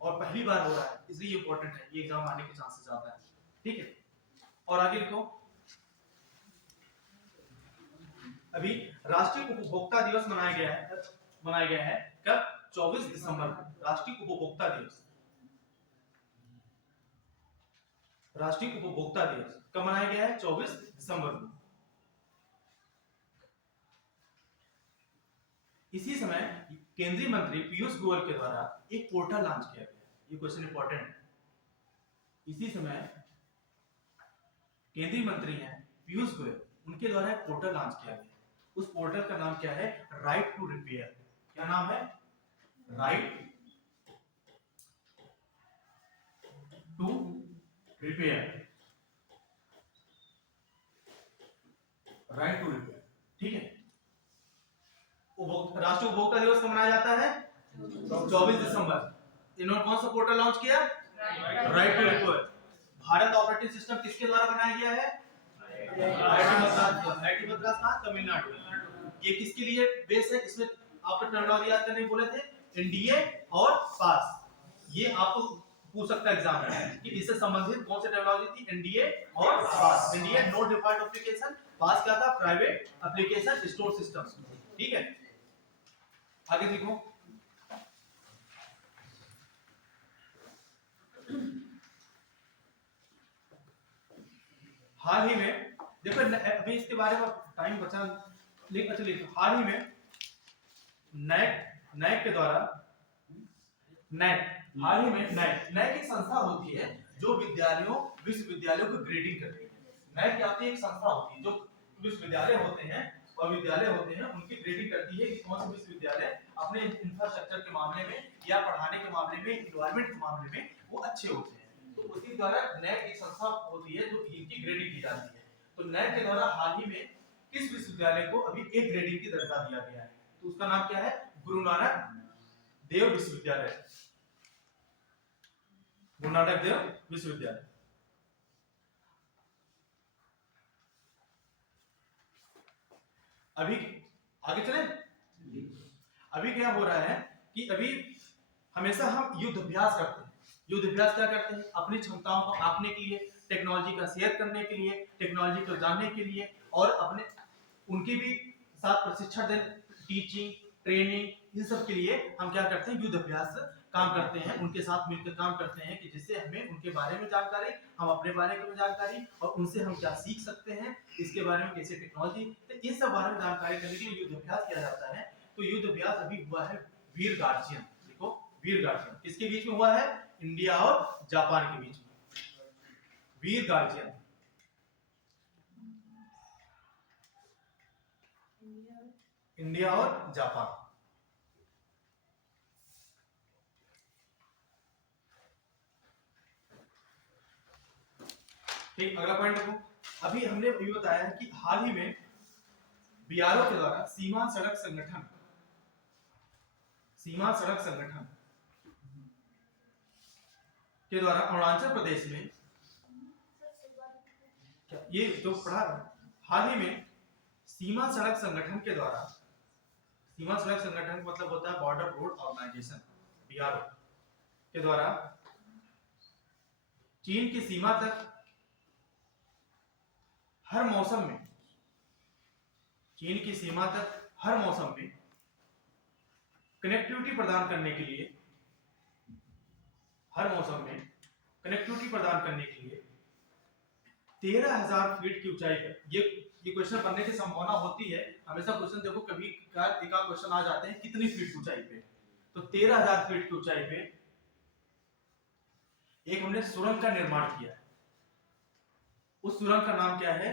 और पहली बार हो रहा है, इसलिए इंपॉर्टेंट है, ये एग्जाम आने के चांसेस ज्यादा है, ठीक है। और आगे लिखो, अभी राष्ट्रीय उपभोक्ता दिवस मनाया गया है कब, 24 दिसंबर को, राष्ट्रीय उपभोक्ता दिवस। राष्ट्रीय उपभोक्ता दिवस कब मनाया गया है, 24 दिसंबर को। इसी समय केंद्रीय मंत्री पीयूष गोयल के द्वारा एक पोर्टल लॉन्च किया गया, ये क्वेश्चन इंपॉर्टेंट है। इसी समय केंद्रीय मंत्री हैं पीयूष गोयल, उनके द्वारा एक पोर्टल लॉन्च किया गया, उस पोर्टल का नाम क्या है, राइट टू रिपेयर। क्या नाम है, right to repair, right to repair, ठीक है। राष्ट्रीय उपभोक्ता दिवस कब मनाया जाता है, 24 दिसंबर। इन्होंने कौन सा पोर्टल लॉन्च किया, right to repair. Bharat operating system किसके द्वारा बनाया गया है, आईआईटी मद्रास का, तमिलनाडु। ये किसके लिए बेस है, इसमें आपको टर्मिनोलॉजी याद करने बोले थे, एनडीए और पास। ये आपको पूछ सकता है एग्जाम में कि इससे संबंधित कौन सी टेक्नोलॉजी थी, एनडीए और पास। एनडीए नो डिफॉल्ट एप्लीकेशन, पास क्या था, प्राइवेट एप्लीकेशन स्टोर सिस्टम, ठीक है। आगे देखो, हाल ही में देखो, अभी इसके बारे में टाइम बचा, अच्छा लिखो, हाल ही में नैक के द्वारा, हाल ही में नैक एक संस्था होती है जो विश्वविद्यालयों को ग्रेडिंग करती है। नैक क्या होती है, एक संस्था होती है जो विश्वविद्यालय होते हैं और विद्यालय होते हैं उनकी ग्रेडिंग करती है कि कौन से विश्वविद्यालय अपने इंफ्रास्ट्रक्चर के मामले में या पढ़ाने के मामले में, एनवायरनमेंट के मामले में वो अच्छे होते हैं। तो उसके द्वारा नैक एक संस्था होती है जो इनकी ग्रेडिंग की जाती है। तो नैक के द्वारा हाल ही में किस विश्वविद्यालय को अभी एक ग्रेडिंग की दर्जा दिया गया है, तो उसका नाम क्या है, गुरु नानक देव विश्वविद्यालय, गुरु नानक देव विश्वविद्यालय। अभी आगे चले, अभी क्या हो रहा है कि अभी हमेशा हम युद्ध अभ्यास करते हैं। युद्ध अभ्यास क्या करते हैं, अपनी क्षमताओं को आंकने के लिए, टेक्नोलॉजी का शेयर करने के लिए, टेक्नोलॉजी को जानने के लिए, और अपने उनके भी साथ प्रशिक्षण देने, टीचिंग, ट्रेनिंग, इन सब के लिए हम क्या करते हैं, युद्ध अभ्यास काम करते हैं, उनके साथ मिलकर काम करते हैं कि जिससे हमें उनके बारे में जानकारी, हम अपने बारे में जानकारी, और उनसे हम क्या सीख सकते हैं, इसके बारे में कैसे टेक्नोलॉजी, तो इन सब बारे में जानकारी करने के लिए युद्ध अभ्यास किया जाता है। तो युद्ध अभ्यास अभी हुआ है वीर गार्जियन, देखो वीर गार्जियन किसके बीच में हुआ है, इंडिया और जापान के बीच में, वीर गार्जियन। इंडिया और जापान, ठीक। अगला पॉइंट देखो, अभी हमने ये बताया है कि हाल ही में बीआरओ के द्वारा सीमा सड़क संगठन के द्वारा अरुणाचल प्रदेश में ये जो पढ़ा हाल ही में सीमा सड़क संगठन के द्वारा, सीमा सड़क संगठन मतलब होता है बॉर्डर रोड ऑर्गेनाइजेशन बीआरओ के द्वारा चीन की सीमा तक हर मौसम में, चीन की सीमा तक हर मौसम में कनेक्टिविटी प्रदान करने के लिए, हर मौसम में कनेक्टिविटी प्रदान करने के लिए 13,000 फीट की ऊंचाई पर, ये क्वेश्चन बनने की संभावना होती है हमेशा। क्वेश्चन देखो कभी एक आध क्वेश्चन आ जाते हैं कितनी फीट ऊंचाई पे, तो 13,000 फीट की ऊंचाई पे एक हमने सुरंग का निर्माण किया है। उस सुरंग का नाम क्या है?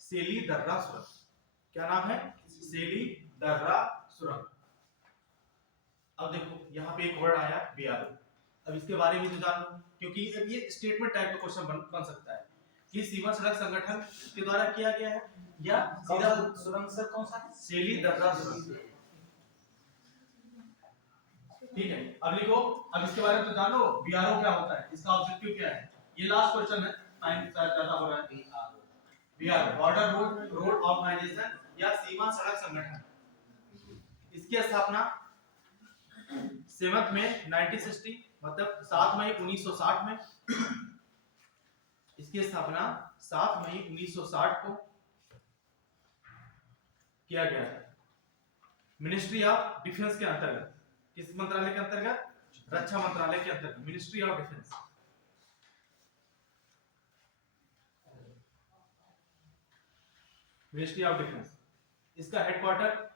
सेली दर्रा सुरंग। क्या नाम है? सेली दर्रा सुरंग। अब देखो यहाँ पे एक वर्ड आया बीआरओ, अब इसके बारे में तो जान लो, क्योंकि ये स्टेटमेंट टाइप का क्वेश्चन बन सकता है कि सीमा सड़क संगठन के द्वारा किया गया है या सीधा सुरंग सर कौन सा? सेली दर्रा सुरंग। ठीक है, अब लिखो, अब इसके बारे में तो जानो बीआरओ क्या होता है, इसका ऑब्जेक्टिव क्या है। ये लास्ट क्वेश्चन है, टाइम ज्यादा हो रहा है। बीआरओ बॉर्डर रोड ऑर्गेनाइजेशन या सीमा सड़क संगठन, इसकी स्थापना 7 मई 1960 मतलब 7 मई 1960 में, इसकी स्थापना 7 मई 1960 को किया गया था मिनिस्ट्री ऑफ डिफेंस के अंतर्गत। किस मंत्रालय के अंतर्गत? रक्षा मंत्रालय के अंतर्गत, ministry of defence. Ministry of defence, इसका हेडक्वार्टर,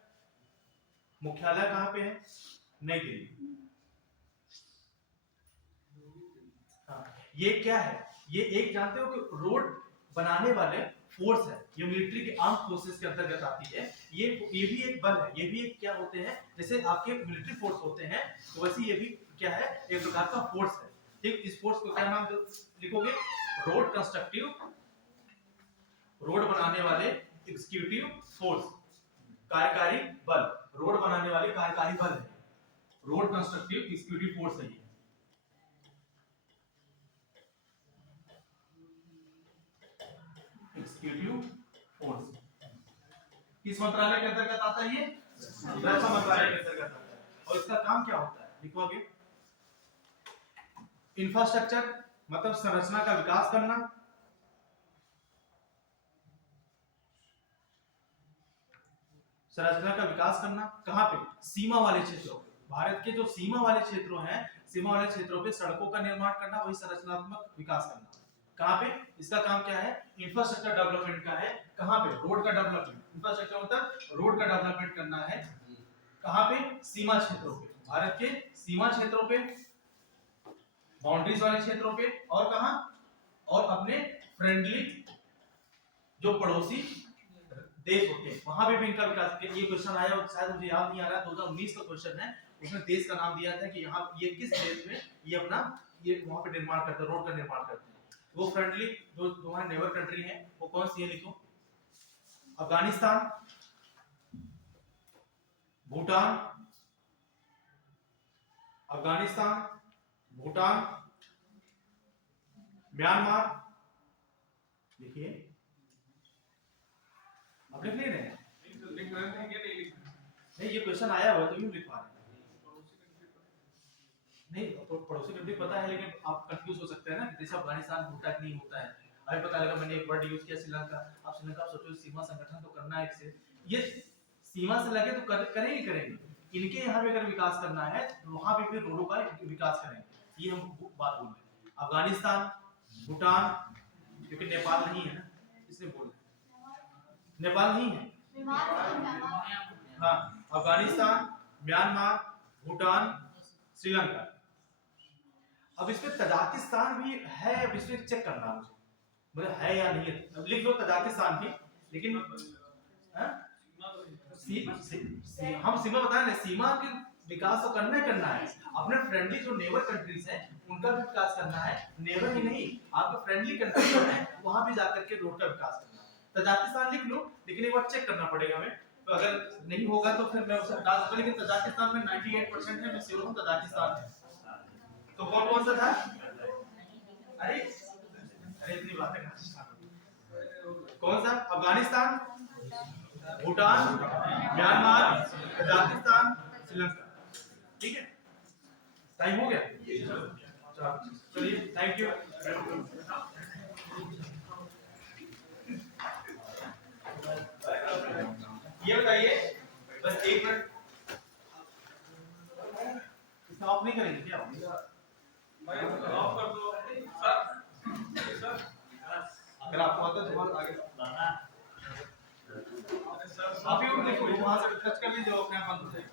मुख्यालय कहां पे है? नई दिल्ली। हाँ, ये क्या है? ये एक जानते हो कि रोड बनाने वाले फोर्स है, ये मिलिट्री के आर्म फोर्सेस के अंतर्गत आती है। ये भी एक बल है, ये भी एक क्या होते हैं, जैसे आपके मिलिट्री फोर्स होते हैं तो वैसे ये भी क्या है, एक प्रकार का फोर्स है। ठीक, इस फोर्स को क्या नाम लिखोगे? रोड कंस्ट्रक्टिव, रोड बनाने वाले एग्जीक्यूटिव फोर्स, कार्यकारी बल, रोड बनाने वाले कार्यकारी बल है, रोड कंस्ट्रक्टिव एग्जीक्यूटिव फोर्स है ये। एग्जीक्यूटिव फोर्स किस मंत्रालय के अंतर्गत आता है? ये रक्षा मंत्रालय के अंतर्गत आता है। और इसका काम क्या होता है लिखोगे? इंफ्रास्ट्रक्चर मतलब संरचना का विकास करना, संरचना का विकास करना कहां पे? सीमा वाले क्षेत्रों पे। भारत के जो सीमा वाले क्षेत्रों हैं, सीमा वाले क्षेत्रों पे सड़कों का निर्माण करना, वही संरचनात्मक विकास करना। कहां पे? इसका काम क्या है? इंफ्रास्ट्रक्चर डेवलपमेंट का है। कहां पे? रोड का डेवलपमेंट। इंफ्रास्ट्रक्चर मतलब रोड का डेवलपमेंट करना है। कहां पे? सीमा क्षेत्रों पे, भारत के सीमा क्षेत्रों पे, बाउंड्रीज वाले क्षेत्रों पे, और कहां? और अपने फ्रेंडली जो पड़ोसी देश होते हैं वहां पे भी इनका विकास। ये क्वेश्चन आया और शायद मुझे याद नहीं आ रहा, 2019 का क्वेश्चन है, उसमें देश का नाम दिया था कि यहाँ ये किस देश में ये अपना ये वहां पे निर्माण करते हैं, रोड का निर्माण करते हैं। वो फ्रेंडली जो हमारे नेबर कंट्री है वो कौन सी है? लिखो, अफगानिस्तान, भूटान, अफगानिस्तान, भूटान, म्यांमार। लिखिए, अब लिख नहीं रहे हैं? नहीं, ये क्वेश्चन आया हुआ तो यूं लिख पा रहे हैं। नहीं, तो पड़ोसी कंट्री पता है, लेकिन आप कंफ्यूज हो सकते हैं ना, जैसे अफगानिस्तान भूटान नहीं होता है। अभी पता लगा मैंने एक वर्ड यूज किया श्रीलंका। आप श्रीलंका सोचो, सीमा संगठन तो करना है इससे, ये सीमा से लगे तो करेंगे करेंगे। इनके यहाँ पे अगर विकास करना है तो वहां पे फिर रोडों का विकास करेंगे। ये हम बात बोल रहे हैं। अफगानिस्तान, भूटान, क्योंकि नेपाल नहीं है ना इसलिए बोल रहे, नेपाल नहीं है। हाँ, अफगानिस्तान, म्यांमार, भूटान, श्रीलंका। अब इसमें तजाकिस्तान भी है, अब इसमें चेक करना मुझे, मतलब है या नहीं है। अब लिख लो तजाकिस्तान भी, लेकिन हम सीमा बताए ना, सीमा के विकास तो करना है। अपने फ्रेंडली जो नेबर कंट्रीज हैं उनका भी विकास करना है। नेबर ही नहीं, आपके फ्रेंडली कंट्रीज है वहां भी जाकर के रोड का विकास करना है। तजाकिस्तान लिख लो, लेकिन एक बार चेक करना पड़ेगा हमें, तो अगर नहीं होगा तो फिर मैं उसे हटा दूंगा। लेकिन तजाकिस्तान में 98% है, मैं श्योर हूं तजाकिस्तान है। तो कौन कौन सा था? अरे अरे इतनी बातें करना। कौन सा? Afghanistan, Bhutan, Myanmar, Kazakhstan, Sri Lanka. ठीक है, टाइम हो गया। चलिए, थैंक यू। ये बताइए, बस एक मिनट, स्टॉप नहीं करेंगे क्या? भाई ऑफ कर दो सर। अगर आपको आता है तो बहुत आगे आप ही देखो, वहां से टच कर लीजिए, अपने आप बंद हो जाएगा।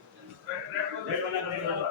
रेड वाला